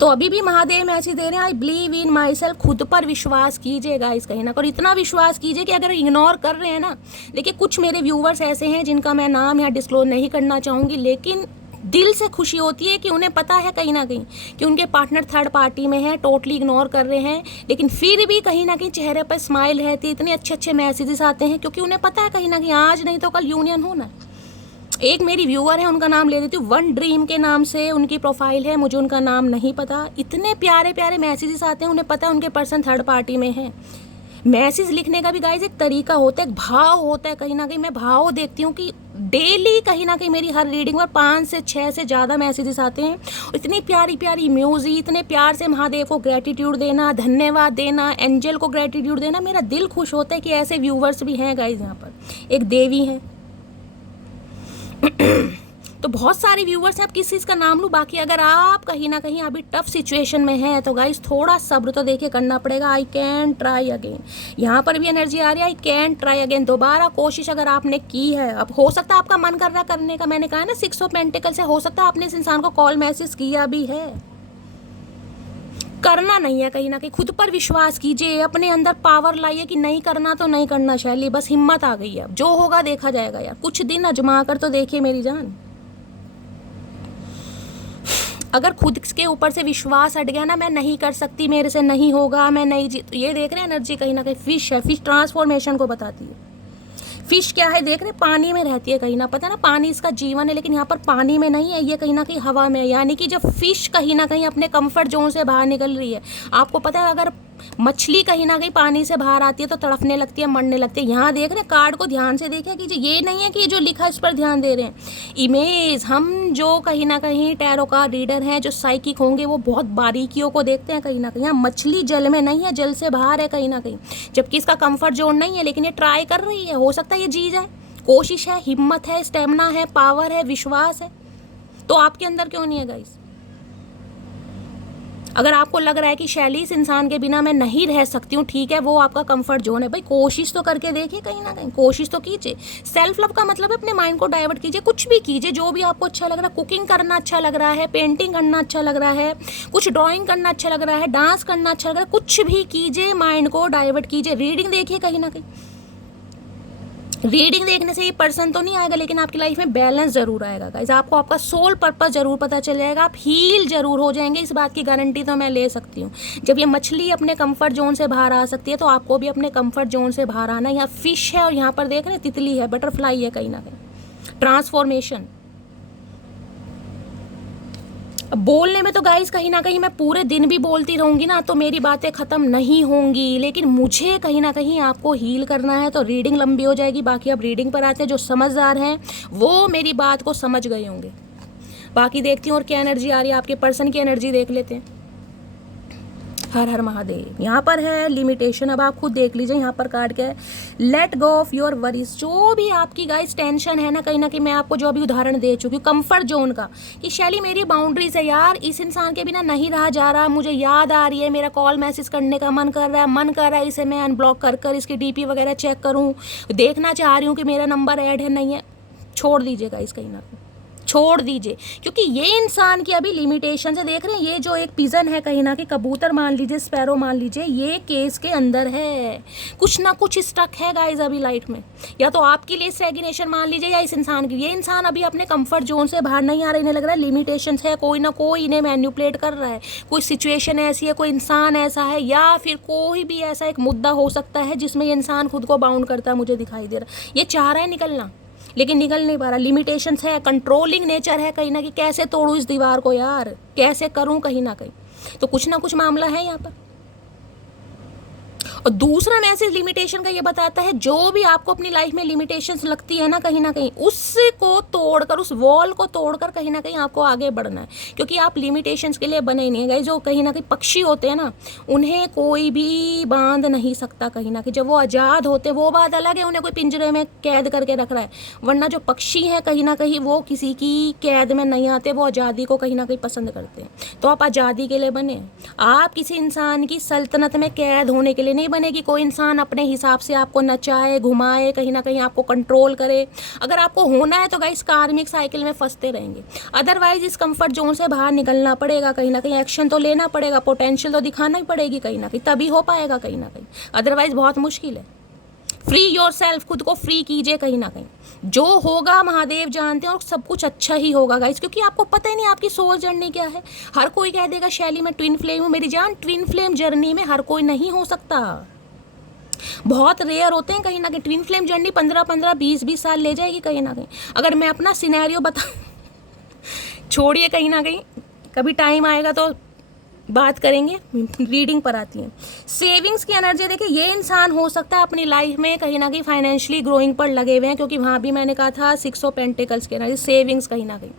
तो अभी भी महादेव मैसेज दे रहे हैं, I believe in my self. खुद पर विश्वास कीजिएगा इस कहीं ना, और इतना विश्वास कीजिए कि अगर इग्नोर कर रहे हैं ना, देखिए कुछ मेरे व्यूवर्स ऐसे हैं जिनका मैं नाम यहाँ डिस्क्लोज नहीं करना चाहूँगी, लेकिन दिल से खुशी होती है कि उन्हें पता है कहीं ना कहीं कि उनके पार्टनर थर्ड पार्टी में है, टोटली इग्नोर कर रहे हैं, लेकिन फिर भी कहीं ना कहीं चेहरे पर स्माइल रहती है, इतने अच्छे अच्छे मैसेजेस आते हैं, क्योंकि उन्हें पता है कहीं ना कहीं आज नहीं तो कल यूनियन होना। एक मेरी व्यूअर है, उनका नाम ले देती हूँ, वन ड्रीम के नाम से उनकी प्रोफाइल है, मुझे उनका नाम नहीं पता। इतने प्यारे प्यारे मैसेजेस आते हैं, उन्हें पता है उनके पर्सन थर्ड पार्टी में है। मैसेज लिखने का भी गाइस एक तरीका होता है, एक भाव होता है कहीं ना कहीं। मैं भाव देखती हूँ कि डेली कहीं ना कहीं मेरी हर रीडिंग पर 5 से 6 से ज़्यादा मैसेजेस आते हैं। इतनी प्यारी प्यारी म्यूजिक, इतने प्यार से महादेव को ग्रेटिट्यूड देना, धन्यवाद देना, एंजल को ग्रेटिट्यूड देना, मेरा दिल खुश होता है कि ऐसे व्यूवर्स भी हैं गाइस। यहाँ पर एक देवी हैं तो बहुत सारे व्यूवर्स हैं, अब किस चीज़ का नाम लूँ। बाकी अगर आप कहीं ना कहीं अभी टफ सिचुएशन में हैं तो गाइस थोड़ा सब्र तो देखिए करना पड़ेगा। आई कैन ट्राई अगेन, यहाँ पर भी एनर्जी आ रही है, आई कैन ट्राई अगेन। दोबारा कोशिश अगर आपने की है, अब हो सकता है आपका मन कर रहा है करने का, मैंने कहा है ना 6 ऑफ पेंटिकल से, हो सकता है आपने इस इंसान को कॉल मैसेज किया भी है। करना नहीं है कहीं ना कहीं, खुद पर विश्वास कीजिए, अपने अंदर पावर लाइए कि नहीं करना तो नहीं करना शैली, बस हिम्मत आ गई है, जो होगा देखा जाएगा यार। कुछ दिन आजमा कर तो देखिए मेरी जान। अगर खुद के ऊपर से विश्वास हट गया ना, मैं नहीं कर सकती, मेरे से नहीं होगा, मैं नहीं जीत, ये देख रहे हैं एनर्जी कहीं ना कहीं फिश है। फिश ट्रांसफॉर्मेशन को बताती है। फिश क्या है देख रहे, पानी में रहती है कहीं ना, पता ना पानी इसका जीवन है, लेकिन यहाँ पर पानी में नहीं है, ये कहीं ना कहीं हवा में है। यानी कि जब फिश कहीं ना कहीं अपने कंफर्ट जोन से बाहर निकल रही है, आपको पता है अगर मछली कहीं ना कहीं पानी से बाहर आती है तो तड़फने लगती है, मरने लगती है। यहाँ देख रहे हैं, कार्ड को ध्यान से देखिए कीजिए, ये नहीं है कि जो लिखा इस पर ध्यान दे रहे हैं। इमेज, हम जो कहीं ना कहीं टैरो का रीडर हैं, जो साइकिक होंगे, वो बहुत बारीकियों को देखते हैं कहीं ना कहीं। यहाँ मछली जल में नहीं है, जल से बाहर है कहीं ना कहीं, जबकि इसका कंफर्ट जोन नहीं है, लेकिन ये ट्राई कर रही है। हो सकता है ये जी जाए, कोशिश है, हिम्मत है, स्टेमिना है, पावर है, विश्वास है, तो आपके अंदर क्यों नहीं है गाइस? अगर आपको लग रहा है कि शैली इस इंसान के बिना मैं नहीं रह सकती हूँ, ठीक है, वो आपका कंफर्ट जोन है, भाई कोशिश तो करके देखिए, कहीं ना कहीं कोशिश तो कीजिए। सेल्फ लव का मतलब है अपने माइंड को डाइवर्ट कीजिए, कुछ भी कीजिए जो भी आपको अच्छा लग रहा है। कुकिंग करना अच्छा लग रहा है, पेंटिंग करना अच्छा लग रहा है, कुछ ड्राइंग करना अच्छा लग रहा है, डांस करना अच्छा लग रहा है, कुछ भी कीजिए, माइंड को डाइवर्ट कीजिए। रीडिंग देखिए, कहीं ना कहीं रीडिंग देखने से ये पर्सन तो नहीं आएगा, लेकिन आपकी लाइफ में बैलेंस जरूर आएगा गाइस। आपको आपका सोल पर्पस जरूर पता चल जाएगा, आप हील जरूर हो जाएंगे, इस बात की गारंटी तो मैं ले सकती हूँ। जब ये मछली अपने कंफर्ट जोन से बाहर आ सकती है, तो आपको भी अपने कंफर्ट जोन से बाहर आना है। यहाँ फिश है और यहाँ पर देख रहे हैं तितली है, बटरफ्लाई है, कहीं ना कहीं ट्रांसफॉर्मेशन। अब बोलने में तो गाइस कहीं ना कहीं मैं पूरे दिन भी बोलती रहूँगी ना, तो मेरी बातें ख़त्म नहीं होंगी, लेकिन मुझे कहीं ना कहीं आपको हील करना है, तो रीडिंग लंबी हो जाएगी। बाकी अब रीडिंग पर आते हैं, जो समझदार हैं वो मेरी बात को समझ गए होंगे। बाकी देखती हूँ और क्या एनर्जी आ रही है, आपके पर्सन की एनर्जी देख लेते हैं। हर हर महादेव। यहाँ पर है लिमिटेशन, अब आप खुद देख लीजिए यहाँ पर कार्ड क्या है, let go of your worries. जो भी आपकी गाइस टेंशन है ना, कहीं ना कहीं मैं आपको जो अभी उदाहरण दे चुकी हूँ कंफर्ट जोन का, कि शैली मेरी बाउंड्रीज है यार, इस इंसान के बिना नहीं रहा जा रहा, मुझे याद आ रही है, मेरा कॉल मैसेज करने का मन कर रहा है इसे मैं अनब्लॉक कर इसकी डीपी वगैरह चेक करूँ, देखना चाह रही हूँ कि मेरा नंबर ऐड है नहीं है। छोड़ दीजिए गाइस, कहीं ना कहीं छोड़ दीजिए, क्योंकि ये इंसान की अभी लिमिटेशन से देख रहे हैं, ये जो एक पिजन है कहीं ना कहीं, कबूतर मान लीजिए, स्पैरो मान लीजिए, ये केस के अंदर है, कुछ ना कुछ स्टक है गाइस अभी लाइफ में, या तो आपके लिए स्टैग्नेशन मान लीजिए या इस इंसान की। ये इंसान अभी अपने कंफर्ट जोन से बाहर नहीं आ रहा, इन्हें लग रहा है लिमिटेशन है, कोई ना कोई इन्हें मैन्युपुलेट कर रहा है, कोई सिचुएशन ऐसी है, कोई इंसान ऐसा है, या फिर कोई भी ऐसा एक मुद्दा हो सकता है जिसमें ये इंसान खुद को बाउंड करता है, मुझे दिखाई दे रहा है। ये चाह रहा है निकलना लेकिन निकल नहीं पा रहा, लिमिटेशंस है, कंट्रोलिंग नेचर है कहीं ना कहीं, कैसे तोड़ूं इस दीवार को यार, कैसे करूं, कहीं ना कहीं तो कुछ ना कुछ मामला है यहाँ पर। और दूसरा मैसेज लिमिटेशन का ये बताता है, जो भी आपको अपनी लाइफ में लिमिटेशंस लगती है ना कहीं उसको तोड़कर, उस वॉल को तोड़कर कहीं ना कहीं आपको आगे बढ़ना है, क्योंकि आप लिमिटेशंस के लिए बने ही नहीं है गाइस। जो कहीं ना कहीं पक्षी होते हैं ना, उन्हें कोई भी बांध नहीं सकता कहीं ना कहीं, जब वो आज़ाद होते वो बात अलग है, उन्हें कोई पिंजरे में कैद करके रख रहा है, वरना जो पक्षी हैं कहीं ना कहीं वो किसी की कैद में नहीं आते, वो आज़ादी को कहीं ना कहीं पसंद करते हैं। तो आप आज़ादी के लिए बने, आप किसी इंसान की सल्तनत में कैद होने के लिए नहीं बने कि कोई इंसान अपने हिसाब से आपको नचाए घुमाए, कहीं ना कहीं आपको कंट्रोल करे। अगर आपको होना है तो गाइस कार्मिक साइकिल में फंसते रहेंगे, अदरवाइज इस कंफर्ट जोन से बाहर निकलना पड़ेगा, कहीं ना कहीं एक्शन तो लेना पड़ेगा, पोटेंशियल तो दिखाना ही पड़ेगी कहीं ना कहीं, तभी हो पाएगा कहीं ना कहीं, अदरवाइज बहुत मुश्किल है। फ्री योर सेल्फ, खुद को फ्री कीजिए कहीं ना कहीं, जो होगा महादेव जानते हैं और सब कुछ अच्छा ही होगा गाइस, क्योंकि आपको पता ही नहीं आपकी सोल जर्नी क्या है। हर कोई कह देगा शैली मैं ट्विन फ्लेम हूँ, मेरी जान ट्विन फ्लेम जर्नी में हर कोई नहीं हो सकता, बहुत रेयर होते हैं कहीं ना कहीं। ट्विन फ्लेम जर्नी 15-15 20-20 साल ले जाएगी कहीं ना कहीं। अगर मैं अपना सिनेरियो बता छोड़िए, कहीं ना कहीं कभी टाइम आएगा तो बात करेंगे, रीडिंग पर आती है। सेविंग्स की एनर्जी देखिए, ये इंसान हो सकता है अपनी लाइफ में कहीं ना कहीं फाइनेंशियली ग्रोइंग पर लगे हुए हैं, क्योंकि वहाँ भी मैंने कहा था 6 ऑफ पेंटिकल्स की एनर्जी, सेविंग्स कहीं ना कहीं।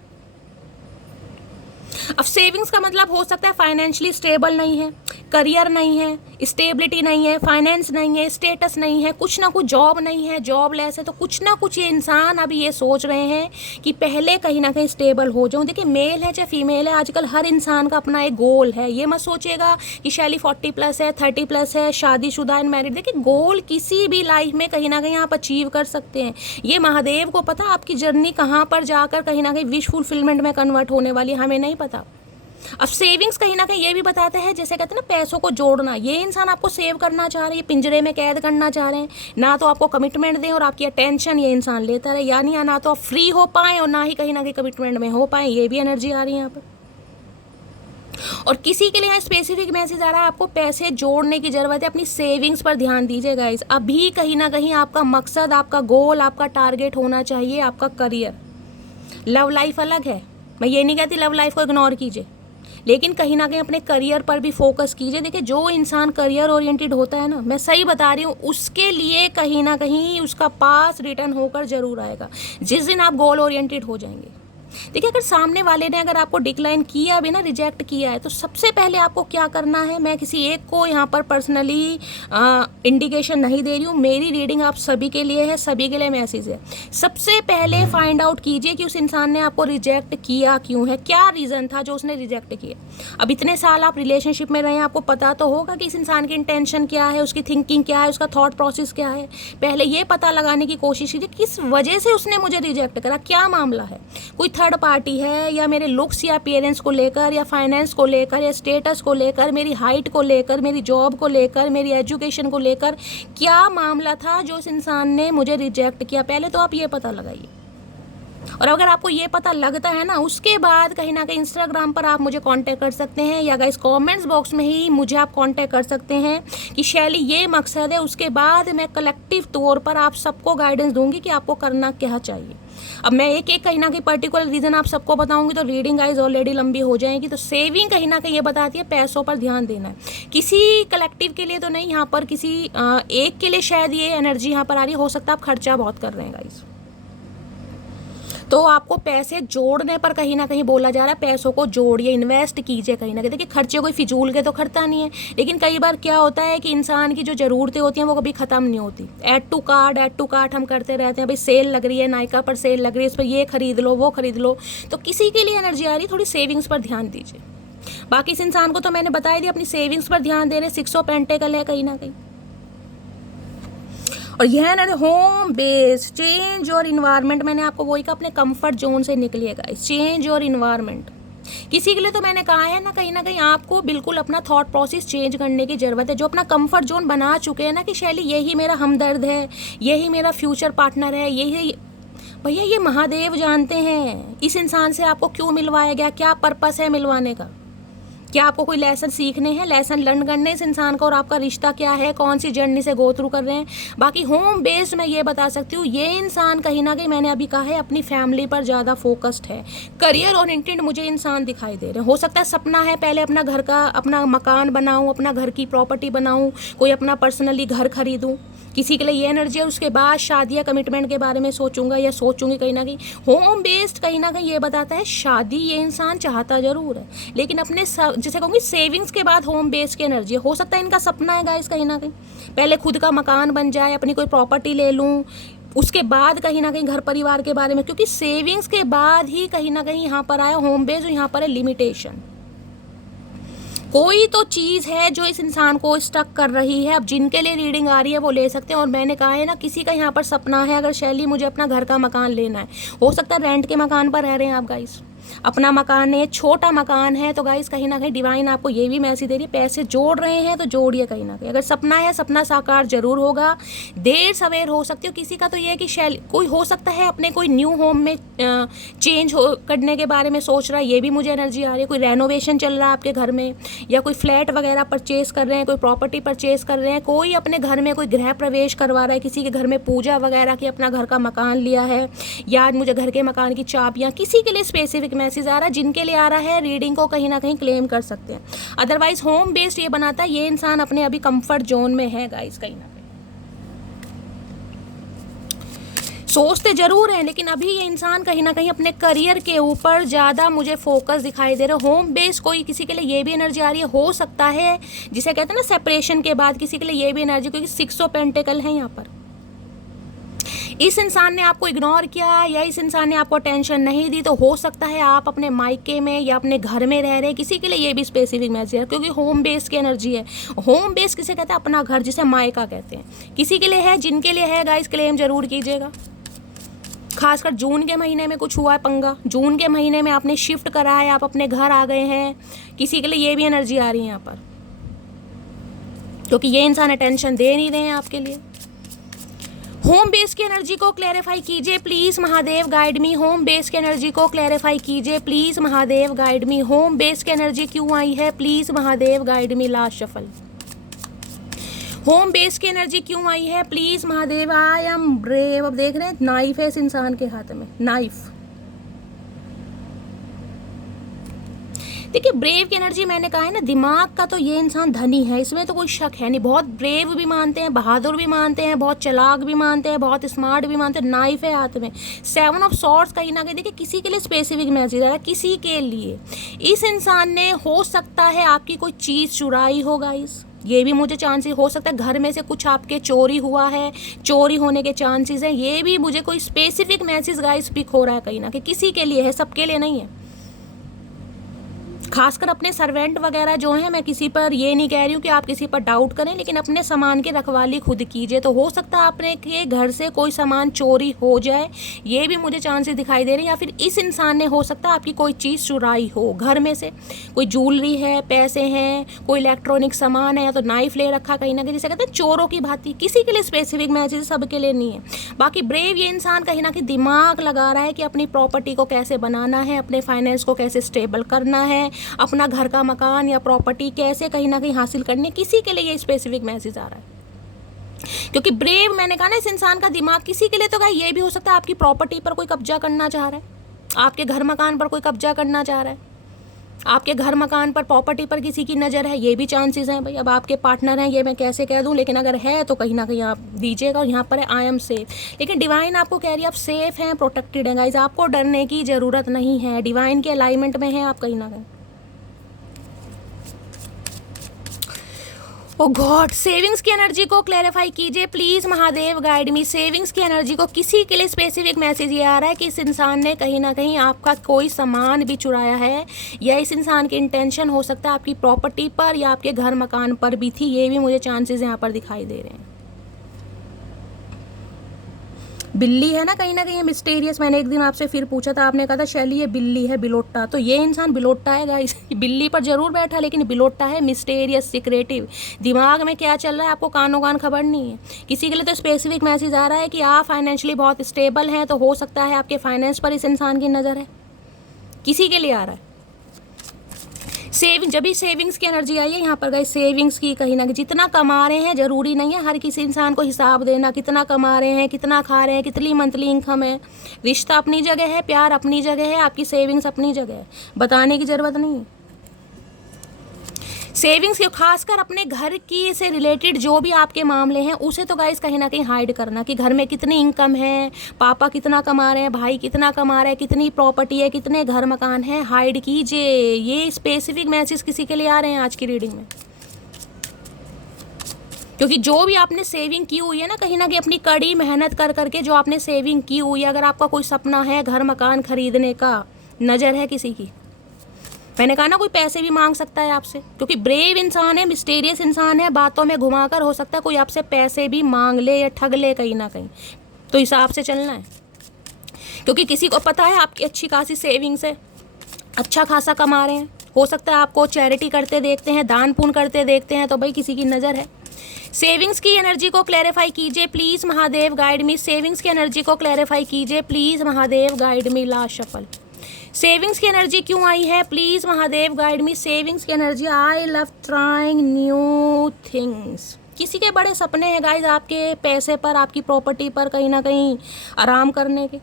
अब सेविंग्स का मतलब हो सकता है फाइनेंशियली स्टेबल नहीं है, करियर नहीं है, स्टेबिलिटी नहीं है, फाइनेंस नहीं है, स्टेटस नहीं है, कुछ ना कुछ जॉब नहीं है, जॉब लेस है, तो कुछ ना कुछ ये इंसान अभी ये सोच रहे हैं कि पहले कहीं ना कहीं स्टेबल हो जाऊं। देखिए मेल है चाहे फीमेल है, आजकल हर इंसान का अपना एक गोल है। ये मत सोचिएगा कि शैली 40+ है, 30+ है, शादीशुदा एंड मैरिड। देखिए गोल किसी भी लाइफ में कहीं ना कहीं आप अचीव कर सकते हैं। ये महादेव को पता आपकी जर्नी कहाँ पर जाकर कहीं ना कहीं विश फुलफिलमेंट में कन्वर्ट होने वाली, हमें नहीं पता। अब सेविंग्स कहीं ना कहीं ये भी बताते हैं, जैसे कहते हैं ना पैसों को जोड़ना, ये इंसान आपको सेव करना चाह रहे हैं, पिंजरे में कैद करना चाह रहे हैं, ना तो आपको कमिटमेंट दें और आपकी अटेंशन ये इंसान लेता रहे, यानी ना तो आप फ्री हो पाएं और ना ही कहीं ना कहीं कमिटमेंट में हो पाएं। ये भी एनर्जी आ रही है यहाँ पर। और किसी के लिए यहाँ स्पेसिफिक मैसेज आ रहा है, आपको पैसे जोड़ने की जरूरत है, अपनी सेविंग्स पर ध्यान दीजिए गाइस। अभी कहीं ना कहीं आपका मकसद, आपका गोल, आपका टारगेट होना चाहिए आपका करियर। लव लाइफ अलग है, मैं ये नहीं कहती लव लाइफ को इग्नोर कीजिए, लेकिन कहीं ना कहीं अपने करियर पर भी फोकस कीजिए। देखिए जो इंसान करियर ओरिएंटेड होता है ना, मैं सही बता रही हूँ, उसके लिए कहीं ना कहीं उसका पास रिटर्न होकर जरूर आएगा जिस दिन आप गोल ओरिएंटेड हो जाएंगे। देखिए अगर सामने वाले ने अगर आपको डिक्लाइन किया भी ना, रिजेक्ट किया है, तो सबसे पहले आपको क्या करना है, मैं किसी एक को यहाँ पर पर्सनली इंडिकेशन नहीं दे रही हूँ, मेरी रीडिंग आप सभी के लिए है, सभी के लिए मैसेज है। सबसे पहले फाइंड आउट कीजिए कि उस इंसान ने आपको रिजेक्ट किया क्यों है, क्या रीज़न था जो उसने रिजेक्ट किया। अब इतने साल आप रिलेशनशिप में रहे, आपको पता तो होगा कि इस इंसान की इंटेंशन क्या है, उसकी थिंकिंग क्या है, उसका थॉट प्रोसेस क्या है। पहले ये पता लगाने की कोशिश कीजिए किस वजह से उसने मुझे रिजेक्ट करा, क्या मामला है। कोई थर्ड पार्टी है, या मेरे लुक्स या अपीयरेंस को लेकर, या फाइनेंस को लेकर, या स्टेटस को लेकर, मेरी हाइट को लेकर, मेरी जॉब को लेकर, मेरी एजुकेशन को लेकर, क्या मामला था जो इस इंसान ने मुझे रिजेक्ट किया। पहले तो आप ये पता लगाइए, और अगर आपको ये पता लगता है ना, उसके बाद कहीं ना कहीं इंस्टाग्राम पर आप मुझे कांटेक्ट कर सकते हैं, या गाइस कमेंट्स बॉक्स में ही मुझे आप कांटेक्ट कर सकते हैं कि शैली ये मकसद है। उसके बाद मैं कलेक्टिव तौर पर आप सबको गाइडेंस दूंगी कि आपको करना क्या चाहिए। अब मैं एक एक कहीं ना कहीं पर्टिकुलर रीज़न आप सबको बताऊंगी तो रीडिंग गाइस ऑलरेडी लंबी हो जाएगी। तो सेविंग कहीं ना कहीं ये बताती है पैसों पर ध्यान देना है, किसी कलेक्टिव के लिए तो नहीं, यहाँ पर किसी एक के लिए शायद ये एनर्जी यहाँ पर आ रही है। हो सकता है आप खर्चा बहुत कर रहे हैं गाइस, तो आपको पैसे जोड़ने पर कहीं ना कहीं बोला जा रहा है, पैसों को जोड़िए, इन्वेस्ट कीजिए कहीं ना कहीं। देखिए खर्चे कोई फिजूल के तो करता नहीं है, लेकिन कई बार क्या होता है कि इंसान की जो ज़रूरतें होती हैं वो कभी ख़त्म नहीं होती। ऐड टू कार्ट हम करते रहते हैं, भाई सेल लग रही है, नायका पर सेल लग रही है, इस पर ये खरीद लो वो खरीद लो। तो किसी के लिए एनर्जी आ रही है, थोड़ी सेविंग्स पर ध्यान दीजिए। बाकी इस इंसान को तो मैंने बताया दिया, अपनी सेविंग्स पर ध्यान दे रहे, 6 ऑफ पेंटिकल है कहीं ना कहीं। और यह ना होम बेस चेंज और इन्वायरमेंट, मैंने आपको वही कहा, अपने कंफर्ट जोन से निकलिएगा, चेंज और इन्वायरमेंट। किसी के लिए तो मैंने कहा है ना कहीं आपको बिल्कुल अपना थॉट प्रोसेस चेंज करने की ज़रूरत है। जो अपना कंफर्ट जोन बना चुके हैं ना कि शैली यही मेरा हमदर्द है, यही मेरा फ्यूचर पार्टनर है, यही भैया ये महादेव जानते हैं इस इंसान से आपको क्यों मिलवाया गया, क्या पर्पस है मिलवाने का, क्या आपको कोई लेसन सीखने हैं, लेसन लर्न करने इस इंसान का, और आपका रिश्ता क्या है, कौन सी जर्नी से गो थ्रू कर रहे हैं। बाकी होम बेस्ड मैं ये बता सकती हूँ, ये इंसान कहीं ना कहीं मैंने अभी कहा है अपनी फैमिली पर ज़्यादा फोकस्ड है। करियर ओरिएंटेड मुझे इंसान दिखाई दे रहे हैं। हो सकता है सपना है पहले अपना घर का, अपना मकान बनाऊँ, अपना घर की प्रॉपर्टी बनाऊँ, कोई अपना पर्सनली घर खरीदूँ, किसी के लिए ये एनर्जी है। उसके बाद शादी या कमिटमेंट के बारे में सोचूंगा या सोचूंगी कहीं ना कहीं। होम बेस्ड कहीं ना कहीं ये बताता है शादी ये इंसान चाहता ज़रूर है, लेकिन अपने जैसे कहूँगी सेविंग्स के बाद होम बेस्ड की एनर्जी है। हो सकता है इनका सपना है गाइस कहीं ना कहीं पहले खुद का मकान बन जाए, अपनी कोई प्रॉपर्टी ले लूँ, उसके बाद कहीं ना कहीं घर परिवार के बारे में, क्योंकि सेविंग्स के बाद ही कहीं ना कहीं यहाँ पर आया होम बेस्ड, यहाँ पर है लिमिटेशन। कोई तो चीज़ है जो इस इंसान को स्टक कर रही है। अब जिनके लिए रीडिंग आ रही है वो ले सकते हैं। और मैंने कहा है ना, किसी का यहाँ पर सपना है, अगर शैली मुझे अपना घर का मकान लेना है, हो सकता है रेंट के मकान पर रह रहे हैं आप गाइस, अपना मकान है, छोटा मकान है, तो गाइस कहीं ना कहीं डिवाइन आपको ये भी मैसेज दे रही है, पैसे जोड़ रहे हैं तो जोड़िए कहीं ना कहीं। अगर सपना है, सपना साकार जरूर होगा, देर सवेर हो सकती हो। किसी का तो ये है कि शैली कोई हो सकता है अपने कोई न्यू होम में चेंज करने के बारे में सोच रहा है, ये भी मुझे एनर्जी आ रही है। कोई रेनोवेशन चल रहा है आपके घर में, या कोई फ्लैट वगैरह परचेज कर रहे हैं, कोई प्रॉपर्टी परचेज कर रहे हैं, कोई अपने घर में कोई गृह प्रवेश करवा रहा है, किसी के घर में पूजा वगैरह की, अपना घर का मकान लिया है, या आज मुझे घर के मकान की चाबियाँ, किसी के लिए स्पेसिफिक मैसेज आ रहा है। जिनके लिए आ रहा है रीडिंग को कहीं ना कहीं क्लेम कर सकते हैं। अदरवाइज होम बेस्ड ये बनाता है ये इंसान अपने अभी कंफर्ट जोन में है गाइस, कहीं ना कहीं सोचते जरूर हैं, लेकिन अभी ये इंसान कहीं ना कहीं अपने करियर के ऊपर ज़्यादा मुझे फोकस दिखाई दे रहा है। होम बेस्ड कोई किसी के लिए ये भी एनर्जी आ रही है, हो सकता है जिसे कहते हैं ना सेपरेशन के बाद किसी के लिए ये भी एनर्जी, क्योंकि 6 ऑफ पेंटिकल है यहाँ पर। इस इंसान ने आपको इग्नोर किया या इस इंसान ने आपको टेंशन नहीं दी, तो हो सकता है आप अपने मायके में या अपने घर में रह रहे, किसी के लिए ये भी स्पेसिफिक मैसेज है, क्योंकि होम बेस की एनर्जी है। होम बेस किसे कहते हैं, अपना घर, जिसे मायका कहते हैं। किसी के लिए है, जिनके लिए है गाइस क्लेम जरूर कीजिएगा। खासकर जून के महीने में कुछ हुआ है पंगा, जून के महीने में आपने शिफ्ट करा है, आप अपने घर आ गए हैं, किसी के लिए ये भी एनर्जी आ रही है यहाँ पर, क्योंकि ये इंसान अटेंशन दे नहीं रहे हैं आपके लिए। होम बेस की एनर्जी को क्लैरिफाई कीजिए please, Mahadev guide me. Home base की एनर्जी को क्लैरिफाई कीजिए please, Mahadev guide me. Home base की एनर्जी क्यों आई है, please Mahadev guide me. Last shuffle. Home base की एनर्जी क्यों आई है, please Mahadev. I am brave. अब देख रहे हैं नाइफ है इस इंसान के हाथ में, नाइफ। देखिए ब्रेव की एनर्जी मैंने कहा है ना, दिमाग का तो ये इंसान धनी है, इसमें तो कोई शक है नहीं। बहुत ब्रेव भी मानते हैं, बहादुर भी मानते हैं, बहुत चालाक भी मानते हैं, बहुत स्मार्ट भी मानते हैं। नाइफ है हाथ में, 7 ऑफ सॉर्ड्स कहीं ना कहीं। देखिए किसी के लिए स्पेसिफिक मैसेज आ रहा है, किसी के लिए इस इंसान ने हो सकता है आपकी कोई चीज़ चुराई हो गाइस, ये भी मुझे चांसेस हो सकता है। घर में से कुछ आपके चोरी हुआ है, चोरी होने के चांसेस हैं, ये भी मुझे कोई स्पेसिफिक मैसेज गाइस पिक हो रहा है कहीं ना कहीं। किसी के लिए है, सबके लिए नहीं है। खासकर अपने सर्वेंट वगैरह जो हैं, मैं किसी पर ये नहीं कह रही हूँ कि आप किसी पर डाउट करें, लेकिन अपने सामान की रखवाली खुद कीजिए। तो हो सकता है आपने के घर से कोई सामान चोरी हो जाए, ये भी मुझे चांसेस दिखाई दे रहे हैं। या फिर इस इंसान ने हो सकता है आपकी कोई चीज़ चुराई हो, घर में से कोई ज्वेलरी है, पैसे हैं, कोई इलेक्ट्रॉनिक सामान है, या तो नाइफ ले रखा कहीं ना कहीं, जिसे कहते हैं चोरों की भांति। किसी के लिए स्पेसिफिक मैसेज, सबके लिए नहीं है। बाकी ब्रेव ये इंसान कहीं ना कहीं दिमाग लगा रहा है कि अपनी प्रॉपर्टी को कैसे बनाना है, अपने फाइनेंस को कैसे स्टेबल करना है, अपना घर का मकान या प्रॉपर्टी कैसे कहीं ना कहीं हासिल करनी है। किसी के लिए ये स्पेसिफिक मैसेज आ रहा है, क्योंकि ब्रेव मैंने कहा ना, इस इंसान का दिमाग किसी के लिए तो ये भी हो सकता है आपकी प्रॉपर्टी पर कोई कब्जा करना चाह रहा है, आपके घर मकान पर कोई कब्जा करना चाह रहा है। आपके घर मकान पर, प्रॉपर्टी पर किसी की नज़र है, ये भी चांसेस हैं भाई। अब आपके पार्टनर हैं, ये मैं कैसे कह दूं, लेकिन अगर है तो कहीं ना कहीं आप दीजिएगा। और यहाँ पर है आई एम सेफ, लेकिन डिवाइन आपको कह रही है आप सेफ हैं, प्रोटेक्टेड हैं गाइज, आपको डरने की ज़रूरत नहीं है, डिवाइन के अलाइनमेंट में है आप कहीं ना कहीं। ओ गॉड, सेविंग्स की एनर्जी को क्लैरिफाई कीजिए please Mahadev, guide me. Savings की एनर्जी को, किसी के लिए स्पेसिफिक मैसेज ये आ रहा है कि इस इंसान ने कहीं ना कहीं आपका कोई सामान भी चुराया है, या इस इंसान की इंटेंशन हो सकता है आपकी प्रॉपर्टी पर या आपके घर मकान पर भी थी, ये भी मुझे चांसेस यहाँ पर दिखाई दे रहे हैं। बिल्ली है ना कहीं मिस्टीरियस। मैंने एक दिन आपसे फिर पूछा था, आपने कहा था शैली ये बिल्ली है, बिलोटा, तो ये इंसान बिलोटा है गाइस। बिल्ली पर जरूर बैठा लेकिन बिलोटा है, मिस्टीरियस, सीक्रेटिव। दिमाग में क्या चल रहा है आपको कानों कान खबर नहीं है। किसी के लिए तो स्पेसिफिक मैसेज आ रहा है कि आप फाइनेंशियली बहुत स्टेबल हैं, तो हो सकता है आपके फाइनेंस पर इस इंसान की नज़र है, किसी के लिए आ रहा है। सेविंग, जब भी सेविंग्स की एनर्जी आई है यहाँ पर गई, सेविंग्स की कहीं ना कहीं, जितना कमा रहे हैं ज़रूरी नहीं है हर किसी इंसान को हिसाब देना, कितना कमा रहे हैं, कितना खा रहे हैं, कितनी मंथली इनकम है। रिश्ता अपनी जगह है, प्यार अपनी जगह है, आपकी सेविंग्स अपनी जगह है, बताने की ज़रूरत नहीं है। सेविंग्स के खासकर अपने घर की से रिलेटेड जो भी आपके मामले हैं उसे तो गाइस कहीं ना कहीं हाइड करना, कि घर में कितनी इनकम है, पापा कितना कमा रहे हैं, भाई कितना कमा रहे हैं, कितनी प्रॉपर्टी है, कितने घर मकान है, हाइड कीजिए। ये स्पेसिफिक मैसेज किसी के लिए आ रहे हैं आज की रीडिंग में, क्योंकि जो भी आपने सेविंग की हुई है ना कहीं अपनी कड़ी मेहनत कर करके जो आपने सेविंग की हुई है, अगर आपका कोई सपना है घर मकान खरीदने का, नज़र है किसी की, मैंने कहा ना कोई पैसे भी मांग सकता है आपसे, क्योंकि ब्रेव इंसान है, मिस्टीरियस इंसान है, बातों में घुमाकर हो सकता है कोई आपसे पैसे भी मांग ले या ठग ले कहीं ना कहीं, तो हिसाब से चलना है। क्योंकि किसी को पता है आपकी अच्छी खासी सेविंग्स है, अच्छा खासा कमा रहे हैं, हो सकता है आपको चैरिटी करते देखते हैं, दान पुण्य करते देखते हैं, तो भाई किसी की नज़र है। सेविंग्स की एनर्जी को क्लैरिफाई कीजिए please Mahadev, guide me. Savings की एनर्जी को क्लैरिफाई कीजिए please Mahadev, guide me. Last shuffle, savings की एनर्जी क्यों आई है please Mahadev, guide me. Savings की energy, I love trying new things. किसी के बड़े सपने हैं गाइज आपके पैसे पर, आपकी प्रॉपर्टी पर कहीं ना कहीं आराम करने के।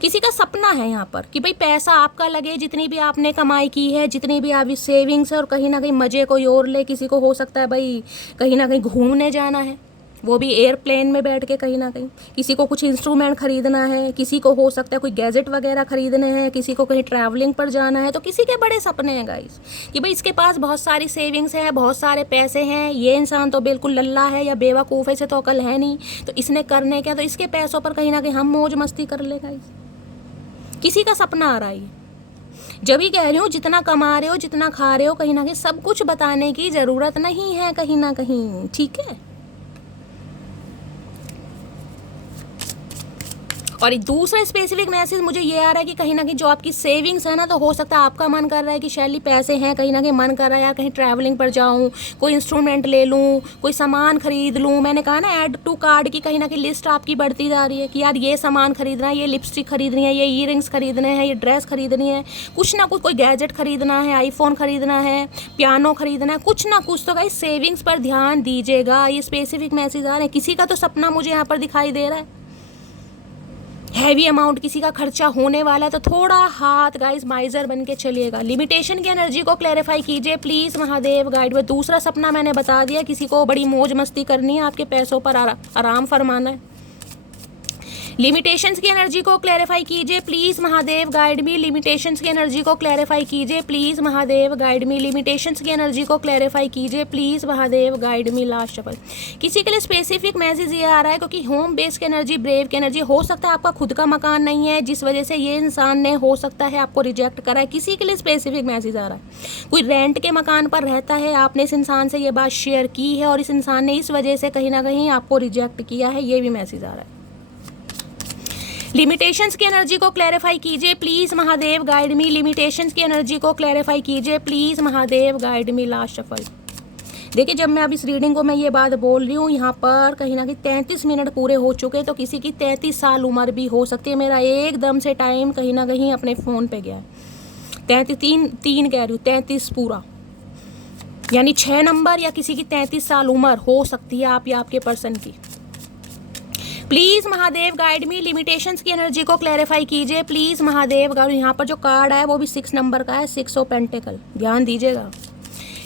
किसी का सपना है यहाँ पर कि भाई पैसा आपका लगे, जितनी भी आपने कमाई की है, जितनी भी आपकी सेविंग्स है, और कहीं ना कहीं मज़े कोई और ले। किसी को हो सकता है भाई कहीं ना कहीं घूमने जाना है, वो भी एयरप्लेन में बैठ के कहीं ना कहीं। किसी को कुछ इंस्ट्रूमेंट खरीदना है, किसी को हो सकता है कोई गैजेट वगैरह खरीदने हैं, किसी को कहीं ट्रैवलिंग पर जाना है। तो किसी के बड़े सपने हैं गाइस कि भाई इसके पास बहुत सारी सेविंग्स है, बहुत सारे पैसे हैं, ये इंसान तो बिल्कुल लल्ला है या बेवकूफ़ है, इसे तो अकल है नहीं, तो इसने करने क्या, तो इसके पैसों पर कहीं ना कहीं हम मौज मस्ती कर ले गाइस। किसी का सपना आ रहा है। जब भी कह रही हूँ जितना कमा रहे हो, जितना खा रहे हो, कहीं ना कहीं सब कुछ बताने की ज़रूरत नहीं है कहीं ना कहीं, ठीक है। और दूसरा स्पेसिफिक मैसेज मुझे ये आ रहा है कि कहीं ना कहीं जो आपकी सेविंग्स है ना, तो हो सकता है आपका मन कर रहा है कि शैली पैसे हैं, कहीं ना कहीं मन कर रहा है यार कहीं ट्रैवलिंग पर जाऊं, कोई इंस्ट्रूमेंट ले लूं, कोई सामान खरीद लूं। मैंने कहा ना ऐड टू कार्ड की कहीं ना कहीं लिस्ट आपकी बढ़ती जा रही है कि यार ये सामान खरीदना है, ये लिपस्टिक खरीदनी है, ये ईयरिंग्स खरीदने हैं, ये ड्रेस खरीदनी है, कुछ ना कुछ, कोई गैजेट खरीदना है, आईफोन खरीदना है, पियानो खरीदना है, कुछ ना कुछ। तो गाइस सेविंग्स पर ध्यान दीजिएगा, ये स्पेसिफिक मैसेज आ रहे हैं। किसी का तो सपना मुझे यहाँ पर दिखाई दे रहा है, हैवी अमाउंट किसी का खर्चा होने वाला है, तो थोड़ा हाथ गाइस माइजर बन के चलिएगा। लिमिटेशन की एनर्जी को क्लैरिफाई कीजिए प्लीज़ महादेव, गाइड में। दूसरा सपना मैंने बता दिया, किसी को बड़ी मौज मस्ती करनी है, आपके पैसों पर आराम फरमाना है। लिमिटेशंस की एनर्जी को क्लैरिफाई कीजिए please Mahadev, guide me. Limitations की एनर्जी को क्लैरिफाई कीजिए please Mahadev, guide me. Limitations की एनर्जी को क्लैरिफाई कीजिए please Mahadev, guide me. Last shuffle, किसी के लिए स्पेसिफिक मैसेज ये आ रहा है क्योंकि होम बेस की एनर्जी, ब्रेव की एनर्जी, हो सकता है आपका खुद का मकान नहीं है जिस वजह से ये इंसान ने हो सकता है आपको रिजेक्ट करा है। किसी के लिए स्पेसिफिक मैसेज आ रहा है, कोई रेंट के मकान पर रहता है, आपने इस इंसान से ये बात शेयर की है और इस इंसान ने इस वजह से कहीं ना कहीं आपको रिजेक्ट किया है, ये भी मैसेज आ रहा है। लिमिटेशंस की एनर्जी को क्लैरिफाई कीजिए please Mahadev, guide me. Limitations की एनर्जी को क्लैरिफाई कीजिए please Mahadev, guide me. Last shuffle, देखिए जब मैं अब इस रीडिंग को मैं ये बात बोल रही हूँ, यहाँ पर कहीं ना कहीं 33 मिनट पूरे हो चुके, तो किसी की 33 साल उम्र भी हो सकती है। मेरा एकदम से टाइम कहीं ना कहीं अपने फ़ोन पे गया है। 33 कह रही हूँ, 33 पूरा, यानी 6 नंबर, या किसी की 33 साल उम्र हो सकती है आप या आपके पर्सन की। Please Mahadev guide me, limitations की एनर्जी को क्लैरिफाई कीजिए प्लीज महादेव गाइड। यहाँ पर जो कार्ड है वो भी 6 नंबर का है, 6 ऑफ पेंटिकल, ध्यान दीजिएगा।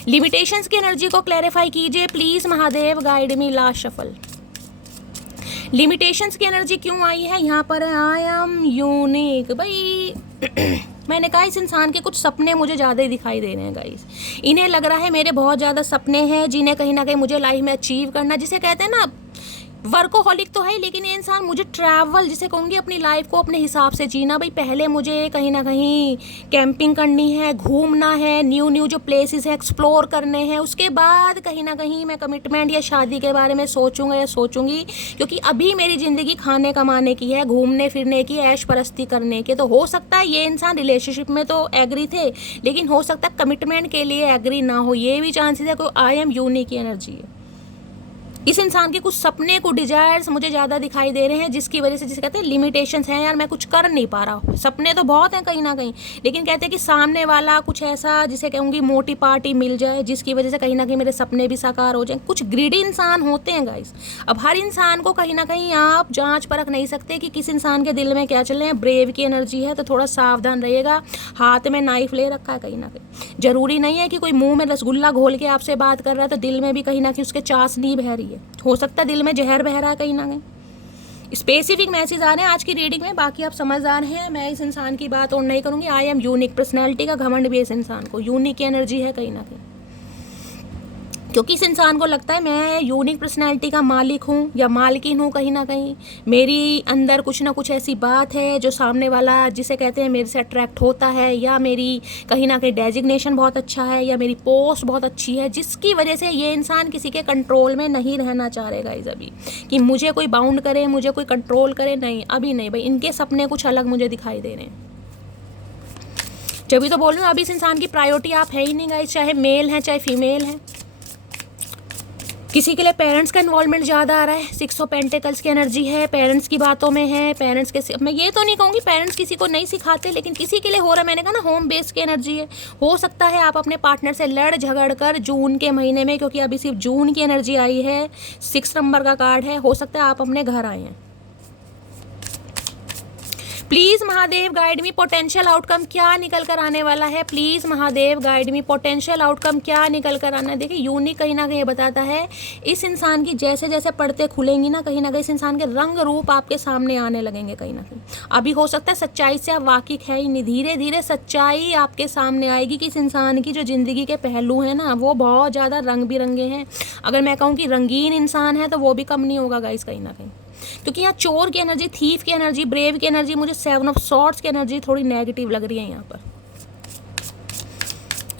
लिमिटेशंस की एनर्जी को क्लैरिफाई कीजिए please Mahadev guide me, last shuffle. Limitations की एनर्जी क्यों आई है यहाँ पर? I am unique. भाई मैंने कहा इस इंसान के कुछ सपने मुझे ज़्यादा ही दिखाई दे रहे हैं गाइस। इन्हें लग रहा है मेरे बहुत ज़्यादा सपने हैं जिन्हें कहीं ना कहीं मुझे लाइफ में अचीव करना, जिसे कहते हैं ना वर्कोहॉलिक तो है, लेकिन ये इंसान मुझे ट्रैवल, जिसे कहूँगी अपनी लाइफ को अपने हिसाब से जीना। भाई पहले मुझे कहीं ना कहीं कैंपिंग करनी है, घूमना है, न्यू जो प्लेसेस है एक्सप्लोर करने हैं, उसके बाद कहीं ना कहीं मैं कमिटमेंट या शादी के बारे में सोचूंगा या सोचूंगी। क्योंकि अभी मेरी ज़िंदगी खाने कमाने की है, घूमने फिरने की, ऐश परस्ती करने की। तो हो सकता है ये इंसान रिलेशनशिप में तो एग्री थे, लेकिन हो सकता है कमिटमेंट के लिए एग्री ना हो, ये भी चांसेस है। कोई आई एम यूनिक की एनर्जी है। इस इंसान के कुछ सपने, कुछ डिजायर्स मुझे ज़्यादा दिखाई दे रहे हैं, जिसकी वजह से जिसे कहते हैं लिमिटेशंस हैं। यार मैं कुछ कर नहीं पा रहा हूँ, सपने तो बहुत हैं कहीं ना कहीं, लेकिन कहते हैं कि सामने वाला कुछ ऐसा जिसे कहूँगी मोटी पार्टी मिल जाए, जिसकी वजह से कहीं ना कहीं मेरे सपने भी साकार हो जाएं। कुछ ग्रीडी इंसान होते हैं गाइस। अब हर इंसान को कहीं ना कहीं आप जाँच परख नहीं सकते कि किस इंसान के दिल में क्या चल रहे हैं। ब्रेव की एनर्जी है तो थोड़ा सावधान रहिएगा। हाथ में नाइफ ले रखा है कहीं ना कहीं। जरूरी नहीं है कि कोई मुँह में रसगुल्ला घोल के आपसे बात कर रहा है तो दिल में भी कहीं ना कहीं उसके चाशनी बह रही है। हो सकता है दिल में जहर बह रहा है कहीं ना कहीं। स्पेसिफिक मैसेज आ रहे हैं आज की रीडिंग में, बाकी आप समझदार हैं। मैं इस इंसान की बात और नहीं करूंगी। I am unique. पर्सनैलिटी का घमंड भी इस इंसान को, यूनिक की एनर्जी है कहीं ना कहीं, क्योंकि इस इंसान को लगता है मैं यूनिक पर्सनैलिटी का मालिक हूँ या मालकिन हूँ कहीं ना कहीं। मेरी अंदर कुछ ना कुछ ऐसी बात है जो सामने वाला जिसे कहते हैं मेरे से अट्रैक्ट होता है, या मेरी कहीं ना कहीं डेजिग्नेशन बहुत अच्छा है, या मेरी पोस्ट बहुत अच्छी है, जिसकी वजह से ये इंसान किसी के कंट्रोल में नहीं रहना चाह रहेगा इस अभी, कि मुझे कोई बाउंड करे, मुझे कोई कंट्रोल करे। नहीं, अभी नहीं भाई। इनके सपने कुछ अलग मुझे दिखाई दे रहे हैं। जब भी तो बोल रही हूँ, अभी इस इंसान की प्रायोरिटी आप है ही नहीं गाइस, चाहे मेल है चाहे फीमेल है। किसी के लिए पेरेंट्स का इन्वॉल्वमेंट ज़्यादा आ रहा है। 6 ऑफ पेंटिकल्स की एनर्जी है, पेरेंट्स की बातों में है। पेरेंट्स के, मैं ये तो नहीं कहूँगी पेरेंट्स किसी को नहीं सिखाते, लेकिन किसी के लिए हो रहा है। मैंने कहा ना होम बेस की एनर्जी है। हो सकता है आप अपने पार्टनर से लड़ झगड़ कर जून के महीने में, क्योंकि अभी सिर्फ जून की एनर्जी आई है, 6 नंबर का कार्ड है, हो सकता है आप अपने घर आए हैं। Please Mahadev guide me, potential outcome क्या निकल कर आने वाला है। Please Mahadev guide me, potential outcome क्या निकल कर आना है। देखिए यूनिक कहीं ना कहीं बताता है इस इंसान की जैसे जैसे पड़ते खुलेंगी ना, कहीं ना कहीं इस इंसान के रंग रूप आपके सामने आने लगेंगे कहीं ना कहीं। अभी हो सकता है सच्चाई से आप वाकिफ है ही नहीं, धीरे धीरे सच्चाई आपके सामने आएगी कि इस इंसान की जो ज़िंदगी के पहलू हैं ना वो बहुत ज़्यादा रंग बिरंगे हैं। अगर मैं कहूँ कि रंगीन इंसान है तो वो भी कम नहीं होगा गाइस कहीं ना कहीं, क्योंकि यहाँ चोर की एनर्जी, थीफ की एनर्जी, ब्रेव की एनर्जी, मुझे 7 ऑफ सॉर्ड्स की एनर्जी थोड़ी नेगेटिव लग रही है। यहाँ पर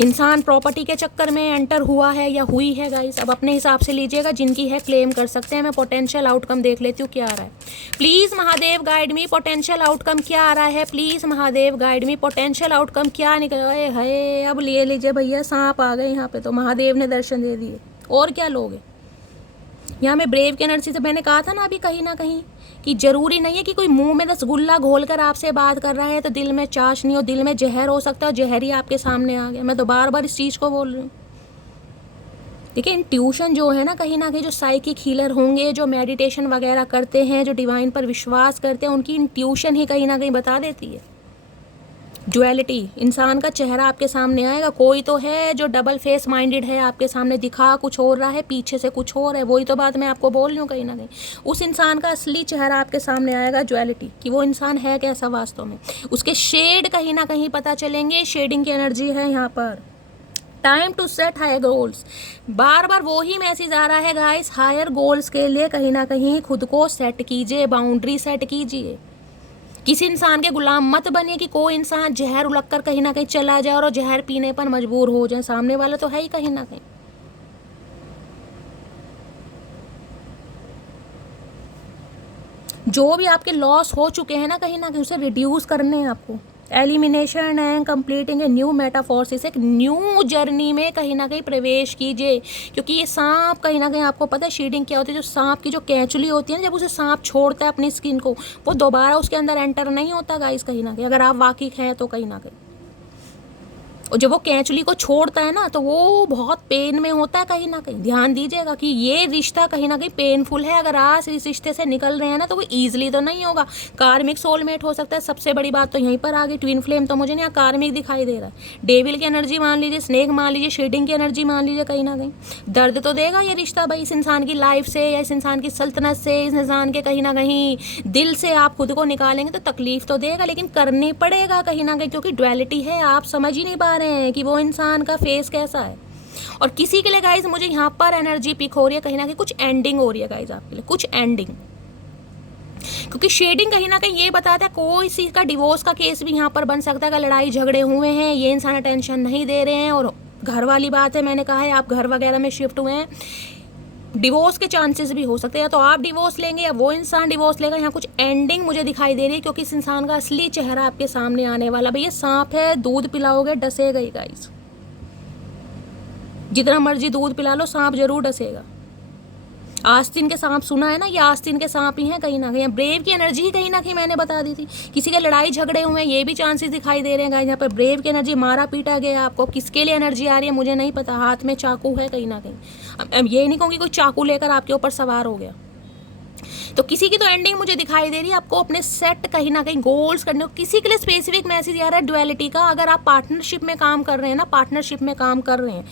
इंसान प्रॉपर्टी के चक्कर में एंटर हुआ है या हुई है गाइस। अब अपने हिसाब से लीजिएगा, जिनकी है क्लेम कर सकते हैं। मैं पोटेंशियल आउटकम देख लेती हूँ क्या आ रहा है। Please Mahadev guide me, potential outcome क्या आ रहा है। Please Mahadev guide me, potential outcome क्या निकल। है अब ले लीजिए भैया, सांप आ गए यहाँ पे, तो महादेव ने दर्शन दे दिए। और क्या लोगे यहाँ में ब्रेव की एनर्जी से। मैंने कहा था ना अभी कहीं ना कहीं कि जरूरी नहीं है कि कोई मुंह में रसगुल्ला घोलकर आपसे बात कर रहा है तो दिल में चाशनी हो, दिल में जहर हो सकता है, जहर ही आपके सामने आ गया। मैं तो बार बार इस चीज़ को बोल रही हूँ। देखिए इंट्यूशन जो है ना कहीं जो साइकिक हीलर होंगे, जो मेडिटेशन वगैरह करते हैं, जो डिवाइन पर विश्वास करते हैं, उनकी इंट्यूशन ही कहीं ना कहीं बता देती है। ड्युअलिटी, इंसान का चेहरा आपके सामने आएगा। कोई तो है जो डबल फेस माइंडेड है, आपके सामने दिखा कुछ और रहा है, पीछे से कुछ और है। वही तो बात मैं आपको बोल रही हूँ कहीं ना कहीं। उस इंसान का असली चेहरा आपके सामने आएगा, ड्युअलिटी, कि वो इंसान है कैसा वास्तव में। उसके शेड कहीं ना कहीं पता चलेंगे। शेडिंग की एनर्जी है यहाँ पर। Time to set higher goals, बार बार वो ही मैसेज आ रहा है गाइस। हायर गोल्स के लिए कहीं ना कहीं खुद को सेट कीजिए, बाउंड्री सेट कीजिए। किसी इंसान के गुलाम मत बनिए कि कोई इंसान जहर उलग कर कहीं ना कहीं चला जाए और जहर पीने पर मजबूर हो जाए। सामने वाला तो है ही कहीं ना कहीं। जो भी आपके लॉस हो चुके हैं ना कहीं उसे रिड्यूस करने हैं आपको। Elimination and completing a new metamorphosis, एक न्यू जर्नी में कहीं ना कहीं प्रवेश कीजिए। क्योंकि ये सांप कहीं ना कहीं आपको पता है शेडिंग क्या होती है। जो सांप की जो कैंचुली होती है ना, जब उसे सांप छोड़ता है अपनी स्किन को, वो दोबारा उसके अंदर एंटर नहीं होता गाइस कहीं ना कहीं, अगर आप वाकिफ हैं तो कहीं ना कहीं। और जब वो कैंचुली को छोड़ता है ना तो वो बहुत पेन में होता है कहीं ना कहीं। ध्यान दीजिएगा कि ये रिश्ता कहीं ना कहीं पेनफुल है। अगर आज इस रिश्ते से निकल रहे हैं ना तो वो ईजिली तो नहीं होगा। कार्मिक सोलमेट हो सकता है। सबसे बड़ी बात तो यहीं पर आ गई। ट्विन फ्लेम तो मुझे नहीं, कार्मिक दिखाई दे रहा है। डेविल की एनर्जी मान लीजिए, स्नेक मान लीजिए, शेडिंग की एनर्जी मान लीजिए। कहीं ना कहीं दर्द तो देगा ये रिश्ता भाई, इस इंसान की लाइफ से या इस इंसान की सल्तनत से, इस इंसान के कहीं ना कहीं दिल से आप खुद को निकालेंगे तो तकलीफ तो देगा, लेकिन करनी पड़ेगा कहीं ना कहीं, क्योंकि डुअलिटी है। आप समझ ही नहीं पा रहे हैं कि वो इंसान का फेस कैसा है। और किसी के लिए गाइज मुझे यहाँ पर एनर्जी पिक हो रही है, कहीं ना कहीं कुछ एंडिंग हो रही है गाइज आपके लिए, कुछ एंडिंग। क्योंकि शेडिंग कहीं ना कहीं ये बताता है कोई सी का डिवोर्स का केस भी यहाँ पर बन सकता है। अगर लड़ाई झगड़े हुए हैं, ये इंसान अटेंशन नहीं दे रहे हैं, और घर वाली बात है, मैंने कहा है आप घर वगैरह में शिफ्ट हुए हैं, डिवोर्स के चांसेस भी हो सकते हैं। या तो आप डिवोर्स लेंगे या वो इंसान डिवोर्स लेगा। यहाँ कुछ एंडिंग मुझे दिखाई दे रही है, क्योंकि इस इंसान का असली चेहरा आपके सामने आने वाला। भैया सांप है, दूध पिलाओगे डसेगा ही गाइस। जितना मर्जी दूध पिला लो, सांप जरूर डसेगा। आस्तीन के सांप सुना है ना, ये आस्तीन के सांप ही हैं कहीं ना कहीं। ब्रेव की एनर्जी ही कहीं ना कहीं मैंने बता दी थी। किसी के लड़ाई झगड़े हुए हैं, ये भी चांसेस दिखाई दे रहे हैं गाइस। यहाँ पर ब्रेव की एनर्जी, मारा पीटा गया आपको। किसके लिए एनर्जी आ रही है मुझे नहीं पता। हाथ में चाकू है कहीं ना कहीं। अब ये नहीं कहूँगी कोई चाकू लेकर आपके ऊपर सवार हो गया। तो किसी की तो एंडिंग मुझे दिखाई दे रही है। आपको अपने सेट कहीं ना कहीं गोल्स करने हो। किसी के लिए स्पेसिफिक मैसेज आ रहा है डुअलिटी का। अगर आप पार्टनरशिप में काम कर रहे हैं ना, पार्टनरशिप में काम कर रहे हैं,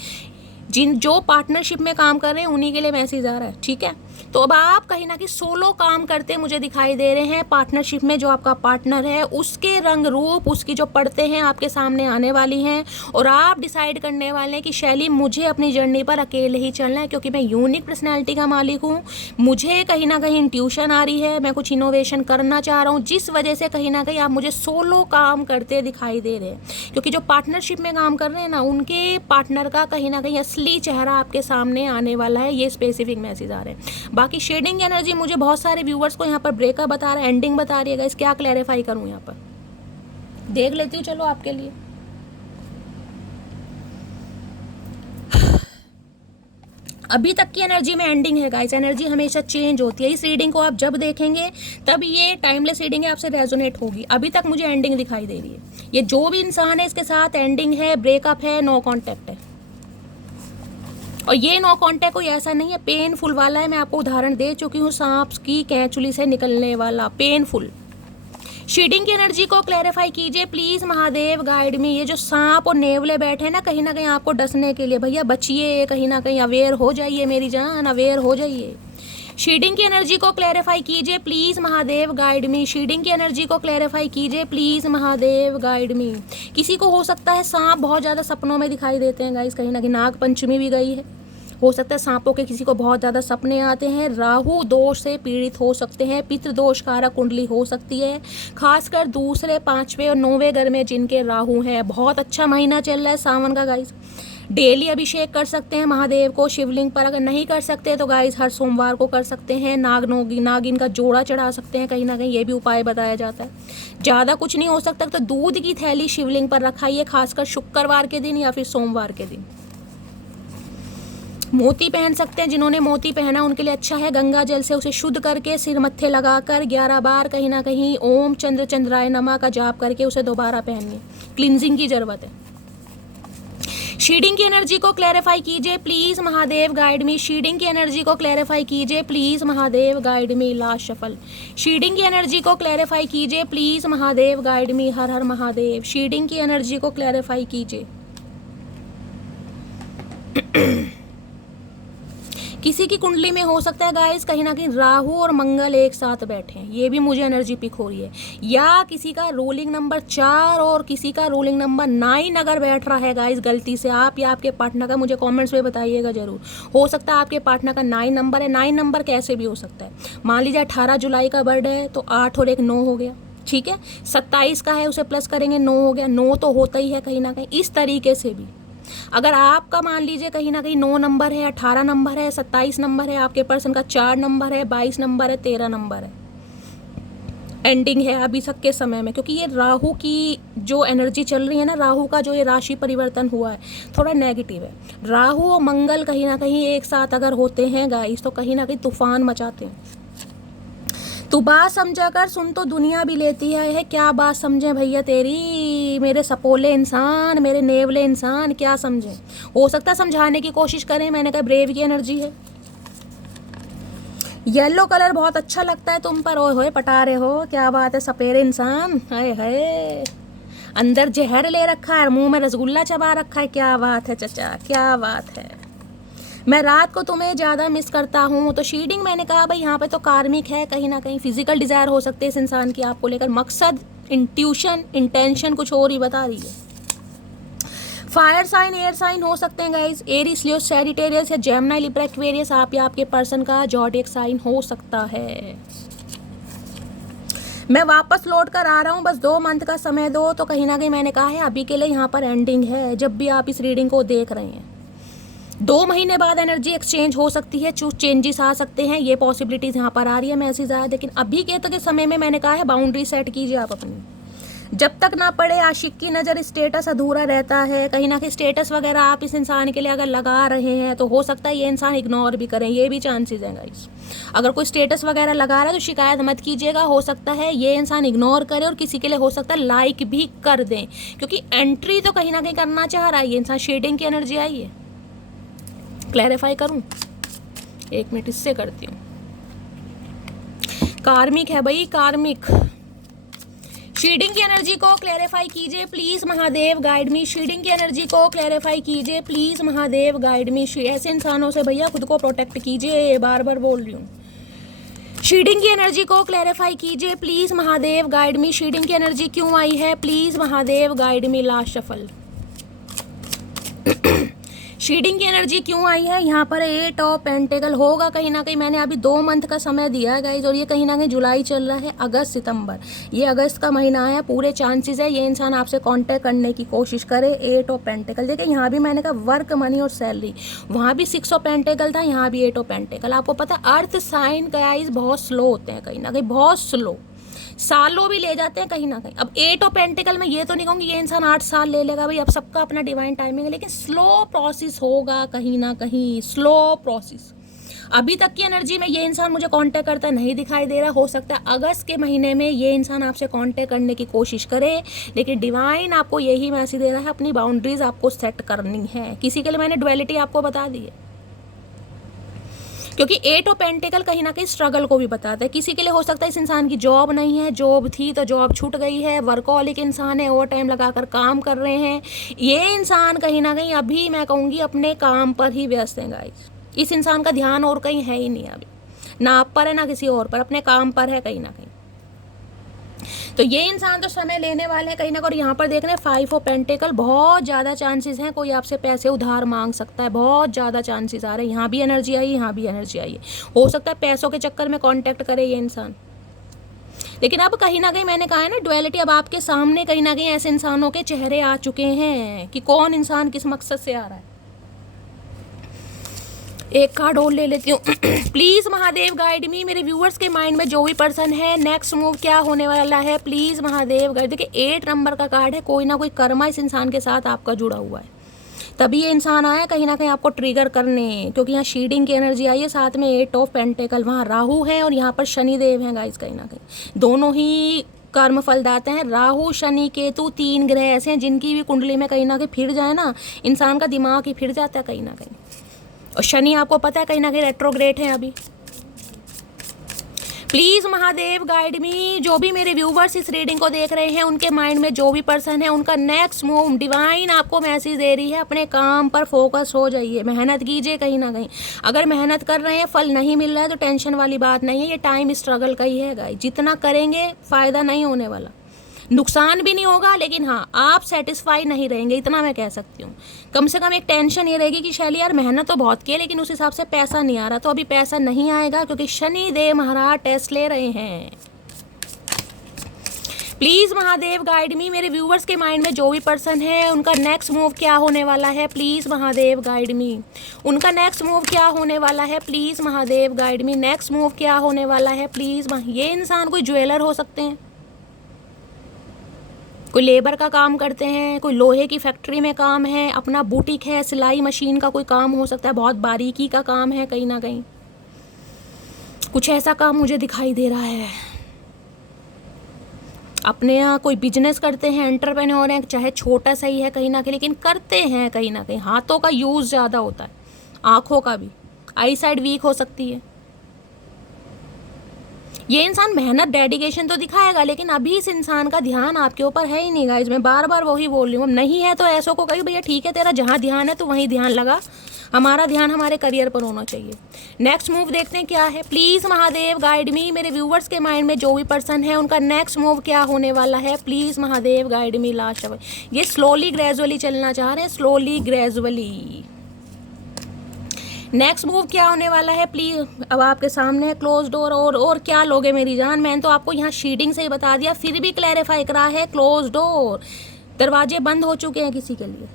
जो पार्टनरशिप में काम कर रहे हैं उन्हीं के लिए मैसेज आ रहा है, ठीक है। तो अब आप कहीं ना कहीं सोलो काम करते मुझे दिखाई दे रहे हैं। पार्टनरशिप में जो आपका पार्टनर है उसके रंग रूप, उसकी जो पड़ते हैं आपके सामने आने वाली हैं, और आप डिसाइड करने वाले हैं कि शैली मुझे अपनी जर्नी पर अकेले ही चलना है, क्योंकि मैं यूनिक पर्सनैलिटी का मालिक हूँ। मुझे कहीं ना कहीं इंट्यूशन आ रही है, मैं कुछ इनोवेशन करना चाह रहा हूँ, जिस वजह से कहीं ना कहीं आप मुझे सोलो काम करते दिखाई दे रहे हैं। क्योंकि जो पार्टनरशिप में काम कर रहे हैं ना, उनके पार्टनर का कहीं ना कहीं असली चेहरा आपके सामने आने वाला है। ये स्पेसिफिक मैसेज आ रहे हैं। बाकी शेडिंग एनर्जी मुझे बहुत सारे व्यूवर्स को यहाँ पर ब्रेकअप बता रहा है, एंडिंग बता रही है गाइस। क्या क्लैरिफाई करूँ यहाँ पर, देख लेती हूँ चलो आपके लिए। अभी तक की एनर्जी में एंडिंग है गाइस। एनर्जी हमेशा चेंज होती है। इस रीडिंग को आप जब देखेंगे तब ये टाइमलेस रीडिंग है, आपसे रेजोनेट होगी। अभी तक मुझे एंडिंग दिखाई दे रही है। ये जो भी इंसान है इसके साथ एंडिंग है, ब्रेकअप है, नो कॉन्टेक्ट है। और ये नो कॉन्टैक्ट कोई ऐसा नहीं है पेनफुल वाला है। मैं आपको उदाहरण दे चुकी हूँ, सांप की कैंचुली से निकलने वाला पेनफुल। शेडिंग की एनर्जी को क्लैरिफाई कीजिए प्लीज महादेव, गाइड में। ये जो सांप और नेवले बैठे हैं ना कहीं आपको डसने के लिए, भैया बचिए, कहीं ना कहीं अवेयर हो जाइए मेरी जान, अवेयर हो जाइए। शेडिंग की एनर्जी को क्लैरिफाई कीजिए प्लीज महादेव, गाइड मी। शेडिंग की एनर्जी को क्लैरिफाई कीजिए प्लीज महादेव, गाइड मी। किसी को हो सकता है सांप बहुत ज़्यादा सपनों में दिखाई देते हैं गाइस। कहीं ना कहीं नाग पंचमी भी गई है, हो सकता है सांपों के किसी को बहुत ज़्यादा सपने आते हैं। राहु दोष से पीड़ित हो सकते हैं, पितृदोष कारक कुंडली हो सकती है, खासकर दूसरे, 5वें और 9वें घर में जिनके राहु हैं। बहुत अच्छा महीना चल रहा है सावन का गाइस। डेली अभिषेक कर सकते हैं महादेव को शिवलिंग पर। अगर नहीं कर सकते तो गाइस हर सोमवार को कर सकते हैं। नागिन का जोड़ा चढ़ा सकते हैं, कहीं ना कहीं ये भी उपाय बताया जाता है। ज़्यादा कुछ नहीं हो सकता तो दूध की थैली शिवलिंग पर रखाइए, खासकर शुक्रवार के दिन या फिर सोमवार के दिन। मोती पहन सकते हैं, जिन्होंने मोती पहना उनके लिए अच्छा है। गंगा जल से उसे शुद्ध करके सिर मत्थे लगाकर 11 बार कहीं ना कहीं ओम चंद्र चंद्राय नमः का जाप करके उसे दोबारा पहनिए। क्लिनजिंग की जरूरत है। शीडिंग की एनर्जी को क्लैरिफाई कीजिए please Mahadev, guide me. Shedding की एनर्जी को क्लैरिफाई कीजिए please Mahadev, guide me. Last shuffle. Shedding की एनर्जी को क्लैरिफाई कीजिए please Mahadev, guide me. Har Har Mahadev. Shedding की एनर्जी को क्लैरिफाई कीजिए। किसी की कुंडली में हो सकता है गाइस कहीं ना कहीं राहु और मंगल एक साथ बैठे हैं, ये भी मुझे एनर्जी पिक हो रही है। या किसी का रोलिंग नंबर 4 और किसी का रोलिंग नंबर 9 अगर बैठ रहा है गाइस गलती से, आप या आपके पार्टनर का, मुझे कमेंट्स में बताइएगा जरूर। हो सकता है आपके पार्टनर का 9 नंबर है। 9 नंबर कैसे भी हो सकता है। मान लीजिए 18 जुलाई का बर्थडे है तो 8 और 1 9 हो गया, ठीक है। 27 का है, उसे प्लस करेंगे 9 हो गया। 9 तो होता ही है कहीं ना कहीं। इस तरीके से भी अगर आपका मान लीजिए कहीं ना कहीं 9 नंबर है, 18 नंबर है, 27 नंबर है, आपके पर्सन का 4 नंबर है, 22 नंबर है, 13 नंबर है, एंडिंग है अभी तक के समय में। क्योंकि ये राहु की जो एनर्जी चल रही है ना, राहु का जो ये राशि परिवर्तन हुआ है थोड़ा नेगेटिव है। राहु और मंगल कहीं ना कहीं एक साथ अगर होते हैं गाइस तो कहीं ना कहीं तूफान मचाते हैं। तू बात समझा कर, सुन तो दुनिया भी लेती है क्या बात समझे भैया तेरी, मेरे सपोले इंसान, मेरे नेवले इंसान, क्या समझे। हो सकता है समझाने की कोशिश करें, मैंने कहा ब्रेव की एनर्जी है। येलो कलर बहुत अच्छा लगता है तुम पर, ओए होए पटा रहे हो, क्या बात है सपेरे इंसान, हाय हाय, अंदर जहर ले रखा है, मुंह में रसगुल्ला चबा रखा है, क्या बात है चचा, क्या बात है। मैं रात को तुम्हें ज़्यादा मिस करता हूँ। तो शीडिंग मैंने कहा भाई यहाँ पे तो कार्मिक है, कहीं ना कहीं फिजिकल डिज़ायर हो सकते हैं इस इंसान की आपको लेकर, मकसद इंट्यूशन इंटेंशन कुछ और ही बता रही है। फायर साइन एयर साइन हो सकते हैं गाइज, एरिस लियो सैजिटेरियस या जेमिनी लिब्रा एक्वेरियस, आप या आपके पर्सन का ज़ोडिएक साइन हो सकता है। मैं वापस लौट कर आ रहा हूँ, बस 2 मंथ का समय दो। तो कहीं ना कहीं मैंने कहा है अभी के लिए यहाँ पर एंडिंग है। जब भी आप इस रीडिंग को देख रहे हैं 2 महीने बाद एनर्जी एक्सचेंज हो सकती है, चेंजेस आ सकते हैं, ये पॉसिबिलिटीज़ यहाँ पर आ रही है मैसेज आया। लेकिन अभी के समय में मैंने कहा है बाउंड्री सेट कीजिए आप अपनी, जब तक ना पड़े आशिक की नज़र स्टेटस अधूरा रहता है। कहीं ना कहीं स्टेटस वगैरह आप इस इंसान के लिए अगर लगा रहे हैं तो हो सकता है ये इंसान इग्नोर भी करें, ये भी चांसेस हैं गाइस। अगर कोई स्टेटस वगैरह लगा रहा है तो शिकायत मत कीजिएगा, हो सकता है ये इंसान इग्नोर करे और किसी के लिए हो सकता है लाइक भी कर दें, क्योंकि एंट्री तो कहीं ना कहीं करना चाह रहा है ये इंसान। शेडिंग की एनर्जी आई है, क्लैरिफाई करूं 1 मिनट, इससे करती हूँ। कार्मिक है भाई, कार्मिक। शीडिंग की एनर्जी को क्लैरिफाई कीजिए please Mahadev guide me, shedding की एनर्जी को क्लैरिफाई कीजिए प्लीज महादेव गाइड मी। ऐसे इंसानों से भैया खुद को प्रोटेक्ट कीजिए, बार बार बोल रही हूँ। शीडिंग की एनर्जी को क्लैरिफाई कीजिए please Mahadev guide me. Shedding की एनर्जी क्यों आई है, please Mahadev guide me. Last shuffle. Shedding की एनर्जी क्यों आई है यहाँ पर, 8 ऑफ पेंटिकल होगा कहीं ना कहीं। मैंने अभी 2 मंथ का समय दिया है गाइज, और ये कहीं ना कहीं जुलाई चल रहा है, अगस्त सितंबर, ये अगस्त का महीना है। पूरे चांसेस है ये इंसान आपसे कांटेक्ट करने की कोशिश करे। 8 ऑफ पेंटिकल, देखिए यहाँ भी मैंने कहा वर्क मनी और सैलरी, वहाँ भी 6 ऑफ पेंटिकल था, यहाँ भी 8 ऑफ पेंटिकल। आपको पता अर्थ साइन गाइज बहुत स्लो होते हैं, कहीं ना कहीं बहुत स्लो, सालों भी ले जाते हैं कहीं ना कहीं। अब 8 ऑफ पेंटिकल में ये तो नहीं कहूँगी ये इंसान 8 साल ले लेगा भाई, अब सबका अपना डिवाइन टाइमिंग है, लेकिन स्लो प्रोसेस होगा कहीं ना कहीं, स्लो प्रोसेस। अभी तक की एनर्जी में ये इंसान मुझे कांटेक्ट करता नहीं दिखाई दे रहा। हो सकता है अगस्त के महीने में ये इंसान आपसे कांटेक्ट करने की कोशिश करे, लेकिन डिवाइन आपको यही मैसेज दे रहा है अपनी बाउंड्रीज आपको सेट करनी है। किसी के लिए मैंने डुअलिटी आपको बता दी है, क्योंकि 8 ऑफ पेंटिकल कहीं ना कहीं स्ट्रगल को भी बताता है। किसी के लिए हो सकता है इस इंसान की जॉब नहीं है, जॉब थी तो जॉब छूट गई है, वर्कहॉलिक इंसान है, ओवर टाइम लगाकर काम कर रहे हैं। ये इंसान कहीं ना कहीं अभी मैं कहूँगी अपने काम पर ही व्यस्त है गाइस। इस इंसान का ध्यान और कहीं है ही नहीं अभी, ना आप पर है ना किसी और पर, अपने काम पर है कहीं ना कहीं। तो ये इंसान तो समय लेने वाले हैं कहीं ना कहीं। और यहाँ पर देख रहे हैं 5 ऑफ पेंटिकल, बहुत ज़्यादा चांसेस हैं कोई आपसे पैसे उधार मांग सकता है, बहुत ज़्यादा चांसेस आ रहे हैं। यहाँ भी एनर्जी आई, यहाँ भी एनर्जी आई है। हो सकता है पैसों के चक्कर में कांटेक्ट करे ये इंसान, लेकिन अब कहीं ना कहीं मैंने कहा है ना डुअलिटी, अब आपके सामने कहीं ना कहीं ऐसे इंसानों के चेहरे आ चुके हैं कि कौन इंसान किस मकसद से आ रहा है। एक कार्ड और ले लेती हूँ प्लीज़ महादेव गाइड मी। मेरे व्यूअर्स के माइंड में जो भी पर्सन है नेक्स्ट मूव क्या होने वाला है, प्लीज़ महादेव गाइड। देखिए 8 नंबर का कार्ड है, कोई ना कोई कर्मा इस इंसान के साथ आपका जुड़ा हुआ है, तभी ये इंसान आया कहीं ना कहीं आपको ट्रिगर करने, क्योंकि यहाँ शीडिंग की एनर्जी आई है, साथ में 8 ऑफ पेंटिकल, वहाँ राहु है और यहाँ पर शनि देव हैं गाइस। कहीं ना कहीं दोनों ही कर्म फलदाते हैं। राहु शनि केतु 3 ग्रह ऐसे हैं जिनकी भी कुंडली में कहीं ना कहीं फिर जाए ना, इंसान का दिमाग ही फिर जाता है कहीं ना कहीं। और शनि आपको पता है कहीं ना कहीं रेट्रोग्रेड है अभी। प्लीज़ महादेव गाइड मी। जो भी मेरे व्यूवर्स इस रीडिंग को देख रहे हैं उनके माइंड में जो भी पर्सन है उनका नेक्स्ट मूव, डिवाइन आपको मैसेज दे रही है अपने काम पर फोकस हो जाइए, मेहनत कीजिए कहीं ना कहीं। अगर मेहनत कर रहे हैं फल नहीं मिल रहा है तो टेंशन वाली बात नहीं है, ये टाइम स्ट्रगल का ही है गाइस। जितना करेंगे फ़ायदा नहीं होने वाला, नुकसान भी नहीं होगा, लेकिन हाँ आप सेटिस्फाई नहीं रहेंगे, इतना मैं कह सकती हूँ। कम से कम एक टेंशन ये रहेगी कि शैली यार मेहनत तो बहुत की है लेकिन उस हिसाब से पैसा नहीं आ रहा, तो अभी पैसा नहीं आएगा क्योंकि शनि देव महाराज टेस्ट ले रहे हैं। प्लीज़ महादेव गाइड मी। मेरे व्यूवर्स के माइंड में जो भी पर्सन है उनका नेक्स्ट मूव क्या होने वाला है, प्लीज़ महादेव गाइड मी। उनका नेक्स्ट मूव क्या होने वाला है, please Mahadev guide me. Next move क्या होने वाला है प्लीज़। ये इंसान कोई ज्वेलर हो सकते हैं, कोई लेबर का काम करते हैं, कोई लोहे की फैक्ट्री में काम है, अपना बुटीक है, सिलाई मशीन का कोई काम हो सकता है, बहुत बारीकी का काम है, कहीं ना कहीं कुछ ऐसा काम मुझे दिखाई दे रहा है। अपने यहाँ कोई बिजनेस करते हैं, एंटरप्रेन्योर हैं, चाहे छोटा सा ही है कहीं ना कहीं, लेकिन करते हैं कहीं ना कहीं। हाथों का यूज़ ज़्यादा होता है, आँखों का भी, आई साइड वीक हो सकती है। ये इंसान मेहनत डेडिकेशन तो दिखाएगा, लेकिन अभी इस इंसान का ध्यान आपके ऊपर है ही नहीं गाइज। मैं बार बार वही बोल रही हूँ, नहीं है तो ऐसों को कही भैया ठीक है, तेरा जहाँ ध्यान है तो वहीं ध्यान लगा, हमारा ध्यान हमारे करियर पर होना चाहिए। नेक्स्ट मूव देखते हैं क्या है। प्लीज़ महादेव गाइड मी, मेरे व्यूवर्स के माइंड में जो भी पर्सन है उनका नेक्स्ट मूव क्या होने वाला है। Please Mahadev guide me last hour. ये स्लोली ग्रेजुअली चलना चाह रहे हैं, स्लोली ग्रेजुअली। नेक्स्ट मूव क्या होने वाला है प्लीज, अब आपके सामने है क्लोज डोर। और क्या लोगे मेरी जान, मैंने तो आपको यहाँ शीडिंग से ही बता दिया, फिर भी क्लैरिफाई करा है। क्लोज डोर, दरवाजे बंद हो चुके हैं किसी के लिए।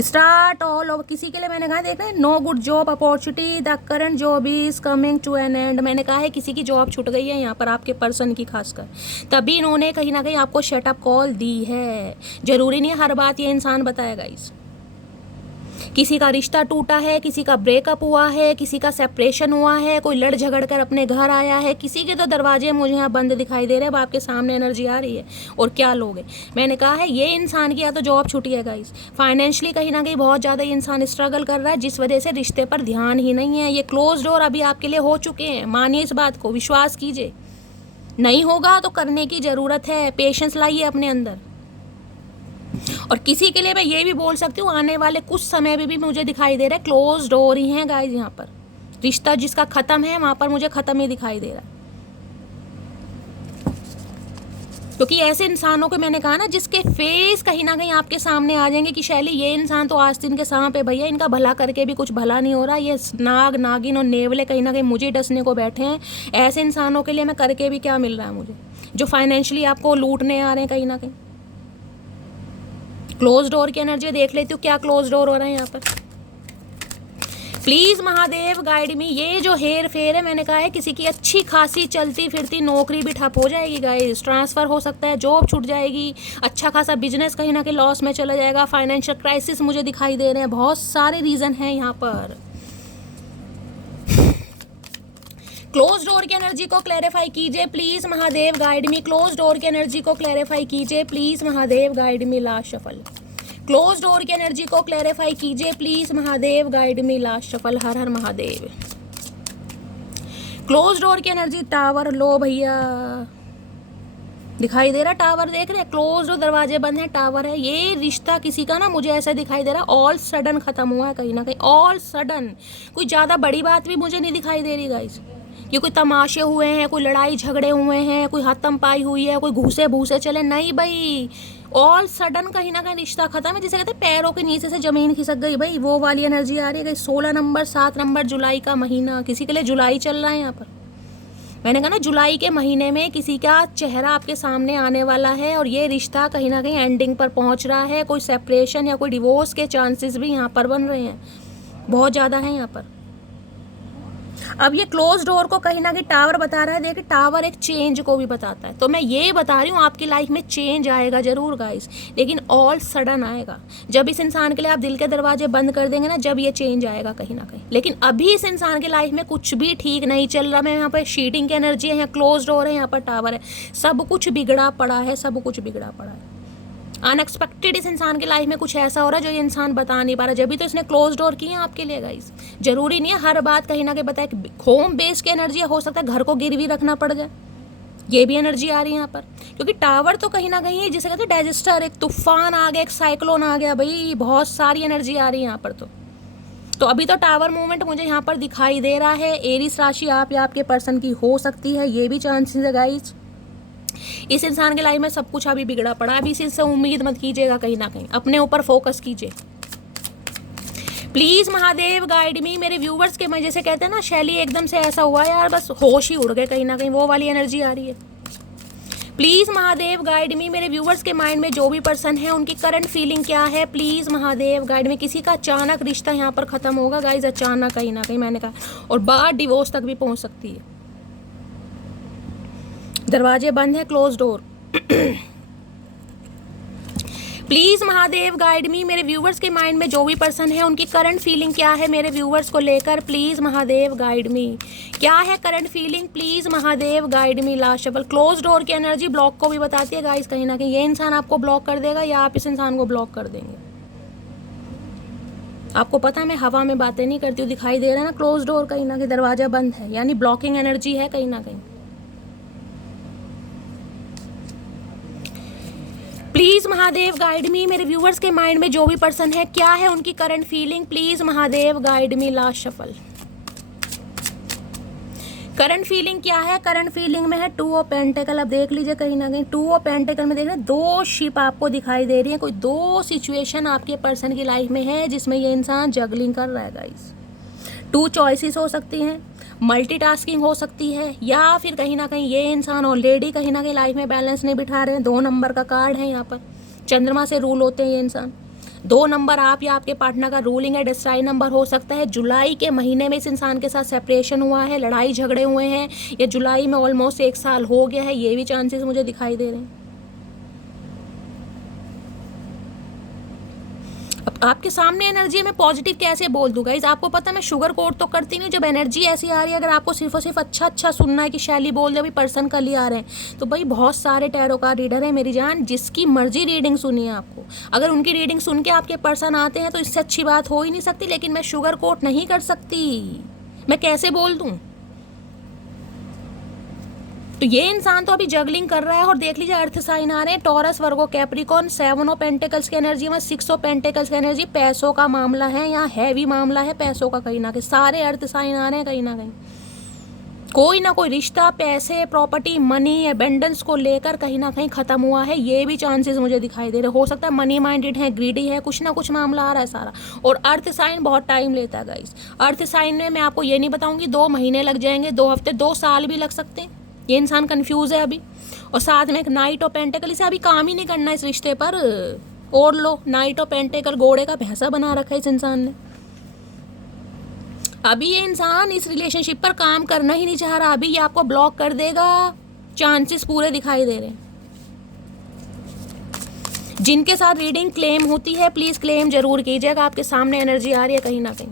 स्टार्ट ऑल ओवर, किसी के लिए मैंने कहा देखना है, no good job opportunity, the current job is coming to an end. मैंने कहा है किसी की जॉब छूट गई है यहाँ पर, आपके पर्सन की खासकर, तभी इन्होंने कहीं ना कहीं आपको शटअप कॉल दी है। जरूरी नहीं है हर बात ये इंसान बताएगा। इस किसी का रिश्ता टूटा है, किसी का ब्रेकअप हुआ है, किसी का सेपरेशन हुआ है, कोई लड़ झगड़ कर अपने घर आया है, किसी के तो दरवाजे मुझे यहाँ बंद दिखाई दे रहे हैं। अब आपके सामने एनर्जी आ रही है। और क्या लोगे, मैंने कहा है ये इंसान की या तो जॉब छूटी है गाइस, फाइनेंशियली कहीं ना कहीं बहुत ज़्यादा ये इंसान स्ट्रगल कर रहा है, जिस वजह से रिश्ते पर ध्यान ही नहीं है। ये क्लोज डोर अभी आपके लिए हो चुके हैं, मानिए इस बात को, विश्वास कीजिए। नहीं होगा तो करने की ज़रूरत है, पेशेंस लाइए अपने अंदर। और किसी के लिए मैं ये भी बोल सकती हूँ, आने वाले कुछ समय में भी मुझे दिखाई दे रहा है क्लोज डोर ही है गाइस। यहाँ पर रिश्ता जिसका खत्म है, वहां पर मुझे खत्म ही दिखाई दे रहा है। क्योंकि ऐसे इंसानों को मैंने कहा ना, जिसके फेस कहीं ना कहीं आपके सामने आ जाएंगे कि शैली ये इंसान तो आस्तीन के सांप है भैया, इनका भला करके भी कुछ भला नहीं हो रहा, ये नाग नागिन और नेवले कहीं ना कहीं मुझे डसने को बैठे हैं। ऐसे इंसानों के लिए मैं करके भी क्या मिल रहा है मुझे, जो फाइनेंशियली आपको लूटने आ रहे हैं कहीं ना कहीं। क्लोज डोर की एनर्जी देख लेती हूँ, क्या क्लोज डोर हो रहा है यहाँ पर। प्लीज महादेव गाइड मी। ये जो हेर फेर है, मैंने कहा है किसी की अच्छी खासी चलती फिरती नौकरी भी ठप हो जाएगी गाइस, ट्रांसफर हो सकता है, जॉब छूट जाएगी, अच्छा खासा बिजनेस कहीं ना कहीं लॉस में चला जाएगा, फाइनेंशियल क्राइसिस मुझे दिखाई दे रहे हैं, बहुत सारे रीजन हैं यहाँ पर। क्लोज डोर की एनर्जी को क्लैरिफाई कीजिए please Mahadev guide me. Close door की एनर्जी को क्लैरिफाई कीजिए please Mahadev guide me. Last shuffle. Close door की एनर्जी को क्लैरिफाई कीजिए please Mahadev guide me. Last shuffle. Her Har Mahadev. Close door की एनर्जी टावर लो भैया, दिखाई दे रहा टावर, देख रहे हैं क्लोज डोर, दरवाजे बंद है, टावर है। ये रिश्ता किसी का ना मुझे ऐसा दिखाई दे रहा ऑल सडन खत्म हुआ है कहीं ना कहीं, ऑल सडन। कोई ज़्यादा बड़ी बात भी मुझे नहीं दिखाई दे रही गाइस, ये कोई तमाशे हुए हैं, कोई लड़ाई झगड़े हुए हैं, कोई हत्तम पाई हुई है, कोई घूसे भूसे चले, नहीं भाई, ऑल सडन कहीं ना कहीं रिश्ता खत्म है। जिसे कहते हैं पैरों के नीचे से जमीन खिसक गई भाई, वो वाली एनर्जी आ रही है। 16 नंबर 7 नंबर जुलाई का महीना, किसी के लिए जुलाई चल रहा है यहाँ पर। मैंने कहा ना जुलाई के महीने में किसी का चेहरा आपके सामने आने वाला है, और ये रिश्ता कहीं ना कहीं एंडिंग पर पहुँच रहा है। कोई सेपरेशन या कोई डिवोर्स के चांसेस भी यहाँ पर बन रहे हैं, बहुत ज़्यादा है यहाँ पर। अब ये क्लोज डोर को कहीं ना कहीं टावर बता रहा है। देखिए टावर एक चेंज को भी बताता है, तो मैं ये बता रही हूँ आपकी लाइफ में चेंज आएगा जरूर गाइस, लेकिन ऑल सडन आएगा। जब इस इंसान के लिए आप दिल के दरवाजे बंद कर देंगे ना, जब ये चेंज आएगा कहीं ना कहीं। लेकिन अभी इस इंसान की लाइफ में कुछ भी ठीक नहीं चल रहा। मैं यहाँ पर शीटिंग की एनर्जी है, यहाँ क्लोज डोर है, यहाँ पर टावर है, सब कुछ बिगड़ा पड़ा है, सब कुछ बिगड़ा पड़ा है। अनएक्सपेक्टेड इस इंसान की लाइफ में कुछ ऐसा हो रहा है जो ये इंसान बता नहीं पा रहा, जब भी तो इसने क्लोज डोर की है आपके लिए गाइस। जरूरी नहीं है हर बात कहीं ना कहीं बताए। होम बेस की एनर्जी हो सकता है घर को गिरवी रखना पड़ जाए, ये भी एनर्जी आ रही है यहाँ पर। क्योंकि टावर तो कहीं ना कहीं जिसे कहते हैं डाइजेस्टर, एक तूफान आ गया, एक साइक्लोन आ गया भाई, बहुत सारी एनर्जी आ रही है यहाँ पर। तो अभी तो टावर मूवमेंट मुझे यहाँ पर दिखाई दे रहा है। एरीज राशि आप या आपके पर्सन की हो सकती है, ये भी चांसेस है गाइस। इस इंसान के लाइफ में सब कुछ अभी बिगड़ा पड़ा, अभी इससे उम्मीद मत कीजिएगा, कहीं ना कहीं अपने ऊपर फोकस कीजिए प्लीज महादेव गाइड मी। मेरे व्यूवर्स के मजे से कहते हैं ना शैली एकदम से ऐसा हुआ यार, बस होश ही उड़ गए कहीं ना कहीं, वो वाली एनर्जी आ रही है। प्लीज महादेव गाइड मी। मेरे व्यूवर्स के माइंड में जो भी पर्सन है उनकी करंट फीलिंग क्या है, प्लीज महादेव गाइड मी। किसी का अचानक रिश्ता यहाँ पर खत्म होगा गाइज, अचानक कहीं ना कहीं मैंने कहा, और बात डिवोर्स तक भी पहुंच सकती है। दरवाजे बंद है, close door. Please Mahadev guide मी, मेरे व्यूवर्स के माइंड में जो भी पर्सन है उनकी करंट फीलिंग क्या है मेरे व्यूवर्स को लेकर, प्लीज महादेव गाइड मी। क्या है current feeling, please Mahadev guide me. Last shuffle, close door की एनर्जी ब्लॉक को भी बताती है गाइस, कहीं ना कहीं ये इंसान आपको ब्लॉक कर देगा या आप इस इंसान को ब्लॉक कर देंगे। आपको पता है मैं हवा में बातें नहीं करती हूँ, दिखाई दे रहा है ना क्लोज डोर, कहीं ना कहीं दरवाजा बंद है, यानी ब्लॉकिंग एनर्जी है कहीं ना कहीं। प्लीज महादेव गाइड मी, मेरे व्यूवर्स के माइंड में जो भी पर्सन है क्या है उनकी current feeling, please Mahadev guide me. Last shuffle, current feeling क्या है, करंट फीलिंग में है टू ऑफ पेंटिकल। अब देख लीजिए कहीं ना कहीं टू ऑफ पेंटिकल में देख रहे हैं दो शिप आपको दिखाई दे रही है, कोई दो सिचुएशन आपके पर्सन की लाइफ में है जिसमें ये इंसान जगलिंग कर रहा है गाइस। टू चॉइसेस हो सकती हैं, मल्टीटास्किंग हो सकती है, या फिर कहीं ना कहीं ये इंसान ऑलरेडी कहीं ना कहीं लाइफ में बैलेंस नहीं बिठा रहे हैं। 2 नंबर का कार्ड है यहाँ पर, चंद्रमा से रूल होते हैं ये इंसान। 2 नंबर आप या आपके पार्टनर का रूलिंग है, डिस्ट्राई नंबर हो सकता है। जुलाई के महीने में इस इंसान के साथ सेपरेशन हुआ है, लड़ाई झगड़े हुए हैं, या जुलाई में ऑलमोस्ट 1 साल हो गया है, ये भी चांसेस मुझे दिखाई दे रहे हैं। अब आपके सामने एनर्जी मैं पॉजिटिव कैसे बोल दूँ गाइज, आपको पता है मैं शुगर कोट तो करती नहीं। जब एनर्जी ऐसी आ रही है, अगर आपको सिर्फ और सिर्फ अच्छा अच्छा सुनना है कि शैली बोल दे अभी पर्सन कल ही आ रहे हैं, तो भाई बहुत सारे टैरो कार्ड रीडर है मेरी जान, जिसकी मर्जी रीडिंग सुनिए आपको। अगर उनकी रीडिंग सुन के आपके पर्सन आते हैं तो इससे अच्छी बात हो ही नहीं सकती, लेकिन मैं शुगर कोट नहीं कर सकती, मैं कैसे बोल दूँ। तो ये इंसान तो अभी जगलिंग कर रहा है, और देख लीजिए अर्थ साइन आ रहे हैं taurus, Virgo, Capricorn, 7 of pentacles की एनर्जी में 6 ऑफ पेंटिकल्स की एनर्जी। पैसों का मामला है, यहाँ हैवी मामला है पैसों का, कहीं ना कहीं सारे अर्थ साइन आ रहे हैं। कहीं ना कोई रिश्ता, पैसे, प्रॉपर्टी, मनी, एबेंडेंस को लेकर कहीं ना कहीं खत्म हुआ है, ये भी चांसेस मुझे दिखाई दे रहे। हो सकता है मनी माइंडेड है, ग्रीडी है, कुछ ना कुछ मामला आ रहा है सारा। और अर्थ साइन बहुत टाइम लेता है गाइस। अर्थ साइन में मैं आपको ये नहीं बताऊंगी 2 महीने लग जाएंगे, 2 हफ्ते, 2 साल भी लग सकते हैं। ये इंसान कंफ्यूज है अभी। और साथ में एक नाइट ऑफ पेंटिकल, इसे अभी काम ही नहीं करना इस रिश्ते पर। और लो, नाइट ऑफ पेंटिकल घोड़े का भैंसा बना रखा है इस इंसान ने। अभी ये इंसान इस रिलेशनशिप पर काम करना ही नहीं चाह रहा, अभी ये आपको ब्लॉक कर देगा, चांसेस पूरे दिखाई दे रहे हैं। जिनके साथ रीडिंग क्लेम होती है प्लीज क्लेम जरूर कीजिएगा, आपके सामने एनर्जी आ रही है कहीं ना कहीं।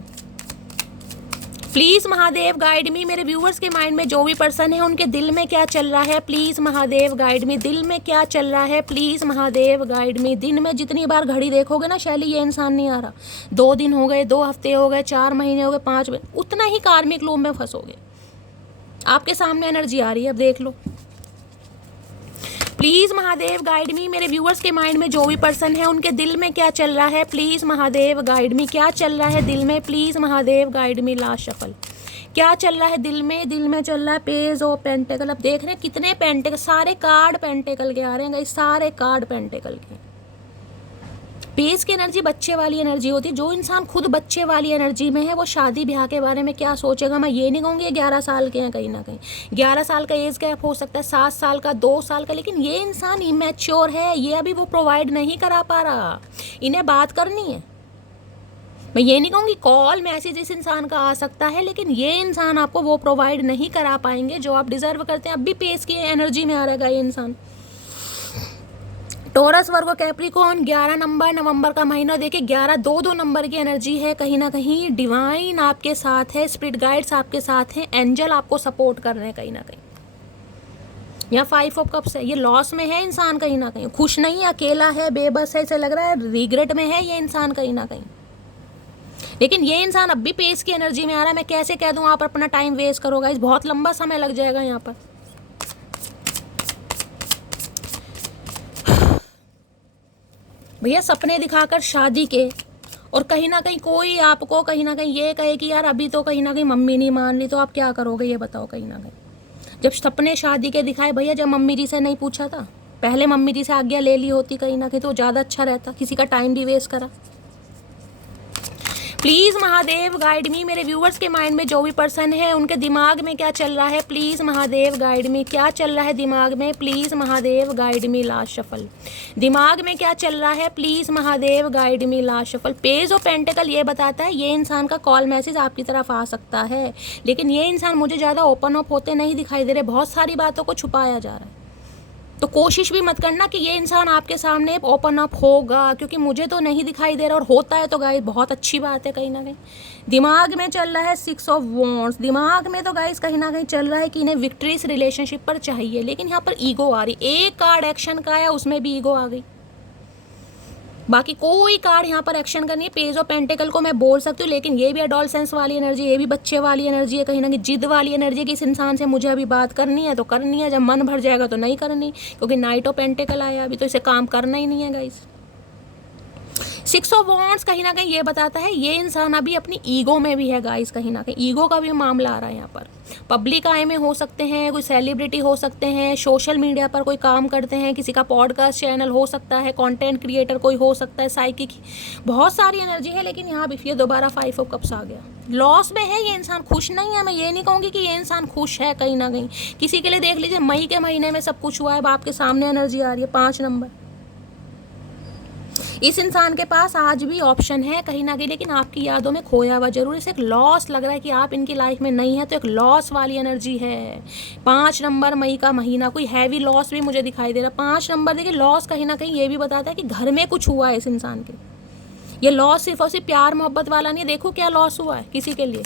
प्लीज महादेव गाइड मी, मेरे व्यूवर्स के माइंड में जो भी पर्सन है उनके दिल में क्या चल रहा है, प्लीज महादेव गाइड मी। दिल में क्या चल रहा है, प्लीज महादेव गाइड मी। दिन में जितनी बार घड़ी देखोगे ना शैली, ये इंसान नहीं आ रहा, 2 दिन हो गए, 2 हफ्ते हो गए, 4 महीने हो गए, 5 महीने, उतना ही कार्मिक लूप में फंसोगे। आपके सामने एनर्जी आ रही है, अब देख लो। प्लीज महादेव गाइड मी, मेरे व्यूअर्स के माइंड में जो भी पर्सन है उनके दिल में क्या चल रहा है, प्लीज महादेव गाइड मी। क्या चल रहा है दिल में, please Mahadev guide me. Last shuffle, क्या चल रहा है दिल में, दिल में चल रहा है पेज ऑफ पेंटिकल। अब देख रहे हैं कितने पेंटिकल, सारे कार्ड पेंटिकल के आ रहे हैं गाइस, सारे कार्ड पेंटिकल के। पेज की एनर्जी बच्चे वाली एनर्जी होती है। जो इंसान खुद बच्चे वाली एनर्जी में है वो शादी ब्याह के बारे में क्या सोचेगा। मैं ये नहीं कहूँगी 11 साल के हैं, कहीं ना कहीं 11 साल का एज गैप हो सकता है, 7 साल का, 2 साल का, लेकिन ये इंसान इमेच्योर है, ये अभी वो प्रोवाइड नहीं करा पा रहा। इन्हें बात करनी है, मैं ये नहीं कहूँगी कॉल मैसेज इस इंसान का आ सकता है, लेकिन ये इंसान आपको वो प्रोवाइड नहीं करा पाएंगे जो आप डिजर्व करते हैं। अब भी पेज की एनर्जी में आ रहेगा ये इंसान। टॉरस, वर्गो, कैप्रिकॉर्न, 11 नंबर, नवंबर का महीना देखिए, 11 2 नंबर की एनर्जी है। कहीं ना कहीं डिवाइन आपके साथ है, स्पिरिट गाइड्स आपके साथ हैं, एंजल आपको सपोर्ट कर रहे हैं कहीं ना कहीं। यहाँ 5 ऑफ कप्स है, ये लॉस में है इंसान, कहीं ना कहीं खुश नहीं है, अकेला है, बेबस है, इसे लग रहा है रिग्रेट में है ये इंसान कहीं ना कहीं। लेकिन ये इंसान अब भी पेस की एनर्जी में आ रहा है। मैं कैसे कह दूँ आप अपना टाइम वेस्ट करोगा, इस बहुत लंबा समय लग जाएगा यहाँ पर। भैया सपने दिखाकर शादी के, और कहीं ना कहीं कोई आपको कहीं ना कहीं ये कहे कि यार अभी तो कहीं ना कहीं मम्मी नहीं मान रही, तो आप क्या करोगे ये बताओ। कहीं ना कहीं जब सपने शादी के दिखाए, भैया जब मम्मी जी से नहीं पूछा था, पहले मम्मी जी से आज्ञा ले ली होती कहीं ना कहीं तो ज़्यादा अच्छा रहता, किसी का टाइम भी वेस्ट करा। प्लीज़ महादेव गाइड मी, मेरे व्यूवर्स के माइंड में जो भी पर्सन है उनके दिमाग में क्या चल रहा है, प्लीज़ महादेव गाइड मी। क्या चल रहा है दिमाग में, please Mahadev guide me. Last shuffle, दिमाग में क्या चल रहा है, please Mahadev guide me. Last shuffle, page of pentacle ये बताता है ये इंसान का कॉल मैसेज आपकी तरफ आ सकता है, लेकिन ये इंसान मुझे ज़्यादा ओपन अप होते नहीं दिखाई दे रहे, बहुत सारी बातों को छुपाया जा रहा है। तो कोशिश भी मत करना कि ये इंसान आपके सामने ओपन अप होगा, क्योंकि मुझे तो नहीं दिखाई दे रहा, और होता है तो गाइस बहुत अच्छी बात है। कहीं ना कहीं दिमाग में चल रहा है 6 ऑफ वॉन्ड्स, दिमाग में तो गाइस कहीं ना कहीं चल रहा है कि इन्हें विक्ट्री इस रिलेशनशिप पर चाहिए, लेकिन यहाँ पर ईगो आ रही। एक कार्ड एक्शन का है, उसमें भी ईगो आ गई। बाकी कोई कार्ड यहाँ पर एक्शन करनी है। पेज ऑफ पेंटिकल को मैं बोल सकती हूँ, लेकिन ये भी एडोलसेंस वाली एनर्जी, ये भी बच्चे वाली एनर्जी है, कहीं ना कहीं जिद वाली एनर्जी है कि इस इंसान से मुझे अभी बात करनी है तो करनी है, जब मन भर जाएगा तो नहीं करनी, क्योंकि नाइट ऑफ पेंटिकल आया अभी, तो इसे काम करना ही नहीं है गाइस। 6 ऑफ वॉन्ड्स कहीं ना कहीं ये बताता है ये इंसान अभी अपनी ईगो में भी है गाइस, कहीं ना कहीं ईगो का भी मामला आ रहा है यहाँ पर। पब्लिक आई में हो सकते हैं, कोई सेलिब्रिटी हो सकते हैं, सोशल मीडिया पर कोई काम करते हैं, किसी का पॉडकास्ट चैनल हो सकता है, कंटेंट क्रिएटर कोई हो सकता है, साइकिक, बहुत सारी एनर्जी है। लेकिन यहाँ भी फिर दोबारा 5 ऑफ कप्स आ गया। लॉस में है ये इंसान, खुश नहीं है। मैं ये नहीं कहूँगी कि ये इंसान खुश है, कहीं ना कहीं किसी के लिए देख लीजिए मई के महीने में सब कुछ हुआ है। अब आपके सामने एनर्जी आ रही है 5 नंबर। इस इंसान के पास आज भी ऑप्शन है कहीं ना कहीं, लेकिन आपकी यादों में खोया हुआ जरूर। इसे एक लॉस लग रहा है कि आप इनकी लाइफ में नहीं है, तो एक लॉस वाली एनर्जी है। 5 नंबर मई का महीना, कोई हैवी लॉस भी मुझे दिखाई दे रहा है। 5 नंबर देखिए, लॉस कहीं ना कहीं ये भी बताता है कि घर में कुछ हुआ है इस इंसान के। ये लॉस सिर्फ और सिर्फ प्यार मोहब्बत वाला नहीं है, देखो क्या लॉस हुआ है किसी के लिए।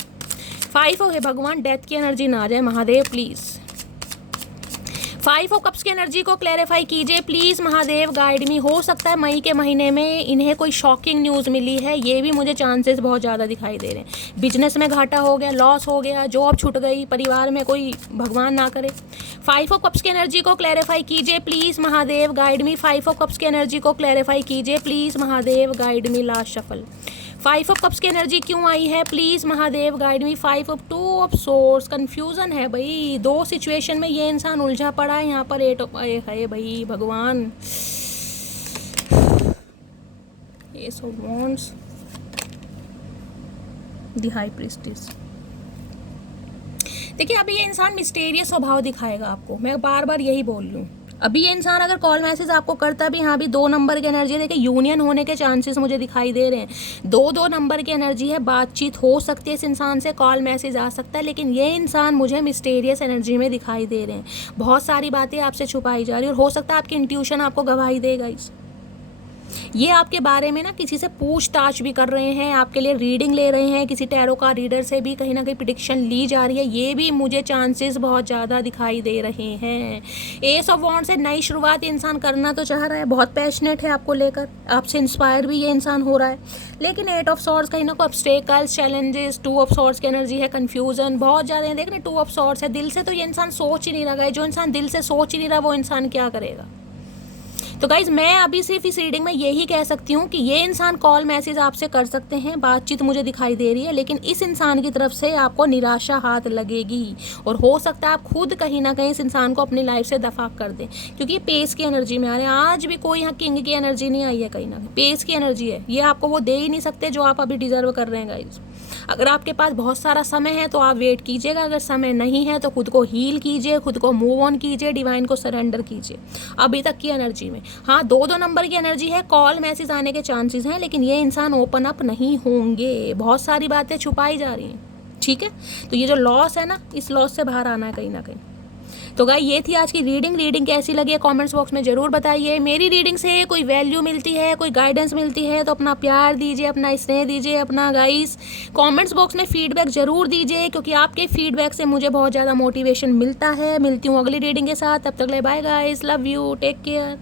5 हो गए, भगवान डेथ की एनर्जी ना आ जाए महादेव प्लीज़। 5 ऑफ कप्स की एनर्जी को क्लैरिफाई कीजिए प्लीज़ महादेव, गाइड मी। हो सकता है मई के महीने में इन्हें कोई शॉकिंग न्यूज़ मिली है, ये भी मुझे चांसेस बहुत ज़्यादा दिखाई दे रहे हैं। बिजनेस में घाटा हो गया, लॉस हो गया, जॉब छूट गई, परिवार में कोई भगवान ना करे। 5 ऑफ कप्स की एनर्जी को क्लैरिफाई कीजिए please Mahadev, guide me. 5 of cups की एनर्जी को क्लैरिफाई कीजिए please Mahadev, guide me. Last shuffle 5 of cups की एनर्जी क्यों आई है please Mahadev, guide me. 5 of 2 of source, confusion है भाई, 2 सिचुएशन में ये इंसान उलझा पड़ा है। यहाँ पर 8 ऑफ है भाई, भगवान। S of wands, the high priestess. देखिए अभी ये इंसान मिस्टीरियस स्वभाव दिखाएगा आपको, मैं बार बार यही बोल रही हूँ। अभी ये इंसान अगर कॉल मैसेज आपको करता भी, यहाँ भी 2 नंबर की एनर्जी है। देखिए यूनियन होने के चांसेस मुझे दिखाई दे रहे हैं। 2 नंबर की एनर्जी है, बातचीत हो सकती है इस इंसान से, कॉल मैसेज आ सकता है, लेकिन ये इंसान मुझे मिस्टीरियस एनर्जी में दिखाई दे रहे हैं। बहुत सारी बातें आपसे छुपाई जा रही है, और हो सकता है आपकी इंट्यूशन आपको गवाही देगा इस। ये आपके बारे में ना किसी से पूछताछ भी कर रहे हैं, आपके लिए रीडिंग ले रहे हैं, किसी टैरो का रीडर से भी कहीं ना कहीं प्रेडिक्शन ली जा रही है। ये भी मुझे चांसेस बहुत ज़्यादा दिखाई दे रहे हैं। एस ऑफ वॉन्ड्स से नई शुरुआत इंसान करना तो चाह रहा है, बहुत पैशनेट है आपको लेकर, आपसे इंस्पायर भी ये इंसान हो रहा है। लेकिन 8 ऑफ सॉर्ड्स कहीं ना कोई ऑब्स्टेकल्स, चैलेंजेस, 2 ऑफ सॉर्ड्स की एनर्जी है, कन्फ्यूजन बहुत ज़्यादा है। देख रहे 2 ऑफ सॉर्ड्स है, दिल से तो ये इंसान सोच ही नहीं रहा है। जो इंसान दिल से सोच ही नहीं रहा वो इंसान क्या करेगा। तो गाइज मैं अभी सिर्फ इस रीडिंग में यही कह सकती हूँ कि ये इंसान कॉल मैसेज आपसे कर सकते हैं, बातचीत मुझे दिखाई दे रही है, लेकिन इस इंसान की तरफ से आपको निराशा हाथ लगेगी, और हो सकता है आप खुद कहीं ना कहीं इस इंसान को अपनी लाइफ से दफा कर दें, क्योंकि ये पेस की एनर्जी में आ रहे हैं। आज भी कोई यहाँ किंग की एनर्जी नहीं आई है, कहीं ना कहीं पेस की एनर्जी है। ये आपको वो दे ही नहीं सकते जो आप अभी डिजर्व कर रहे हैं गाइज। अगर आपके पास बहुत सारा समय है तो आप वेट कीजिएगा, अगर समय नहीं है तो खुद को हील कीजिए, खुद को मूव ऑन कीजिए, डिवाइन को सरेंडर कीजिए अभी तक की एनर्जी में। हाँ 2 नंबर की एनर्जी है, कॉल मैसेज आने के चांसेस हैं, लेकिन ये इंसान ओपन अप नहीं होंगे, बहुत सारी बातें छुपाई जा रही हैं। ठीक है, तो ये जो लॉस है ना, इस लॉस से बाहर आना है कहीं ना कहीं। तो गाइस ये थी आज की रीडिंग कैसी लगी है कमेंट्स बॉक्स में ज़रूर बताइए। मेरी रीडिंग से कोई वैल्यू मिलती है, कोई गाइडेंस मिलती है तो अपना प्यार दीजिए, अपना स्नेह दीजिए, अपना गाइस कमेंट्स बॉक्स में फीडबैक ज़रूर दीजिए, क्योंकि आपके फीडबैक से मुझे बहुत ज़्यादा मोटिवेशन मिलता है। मिलती हूँ अगली रीडिंग के साथ, तब तक ले bye guys, love you, take care.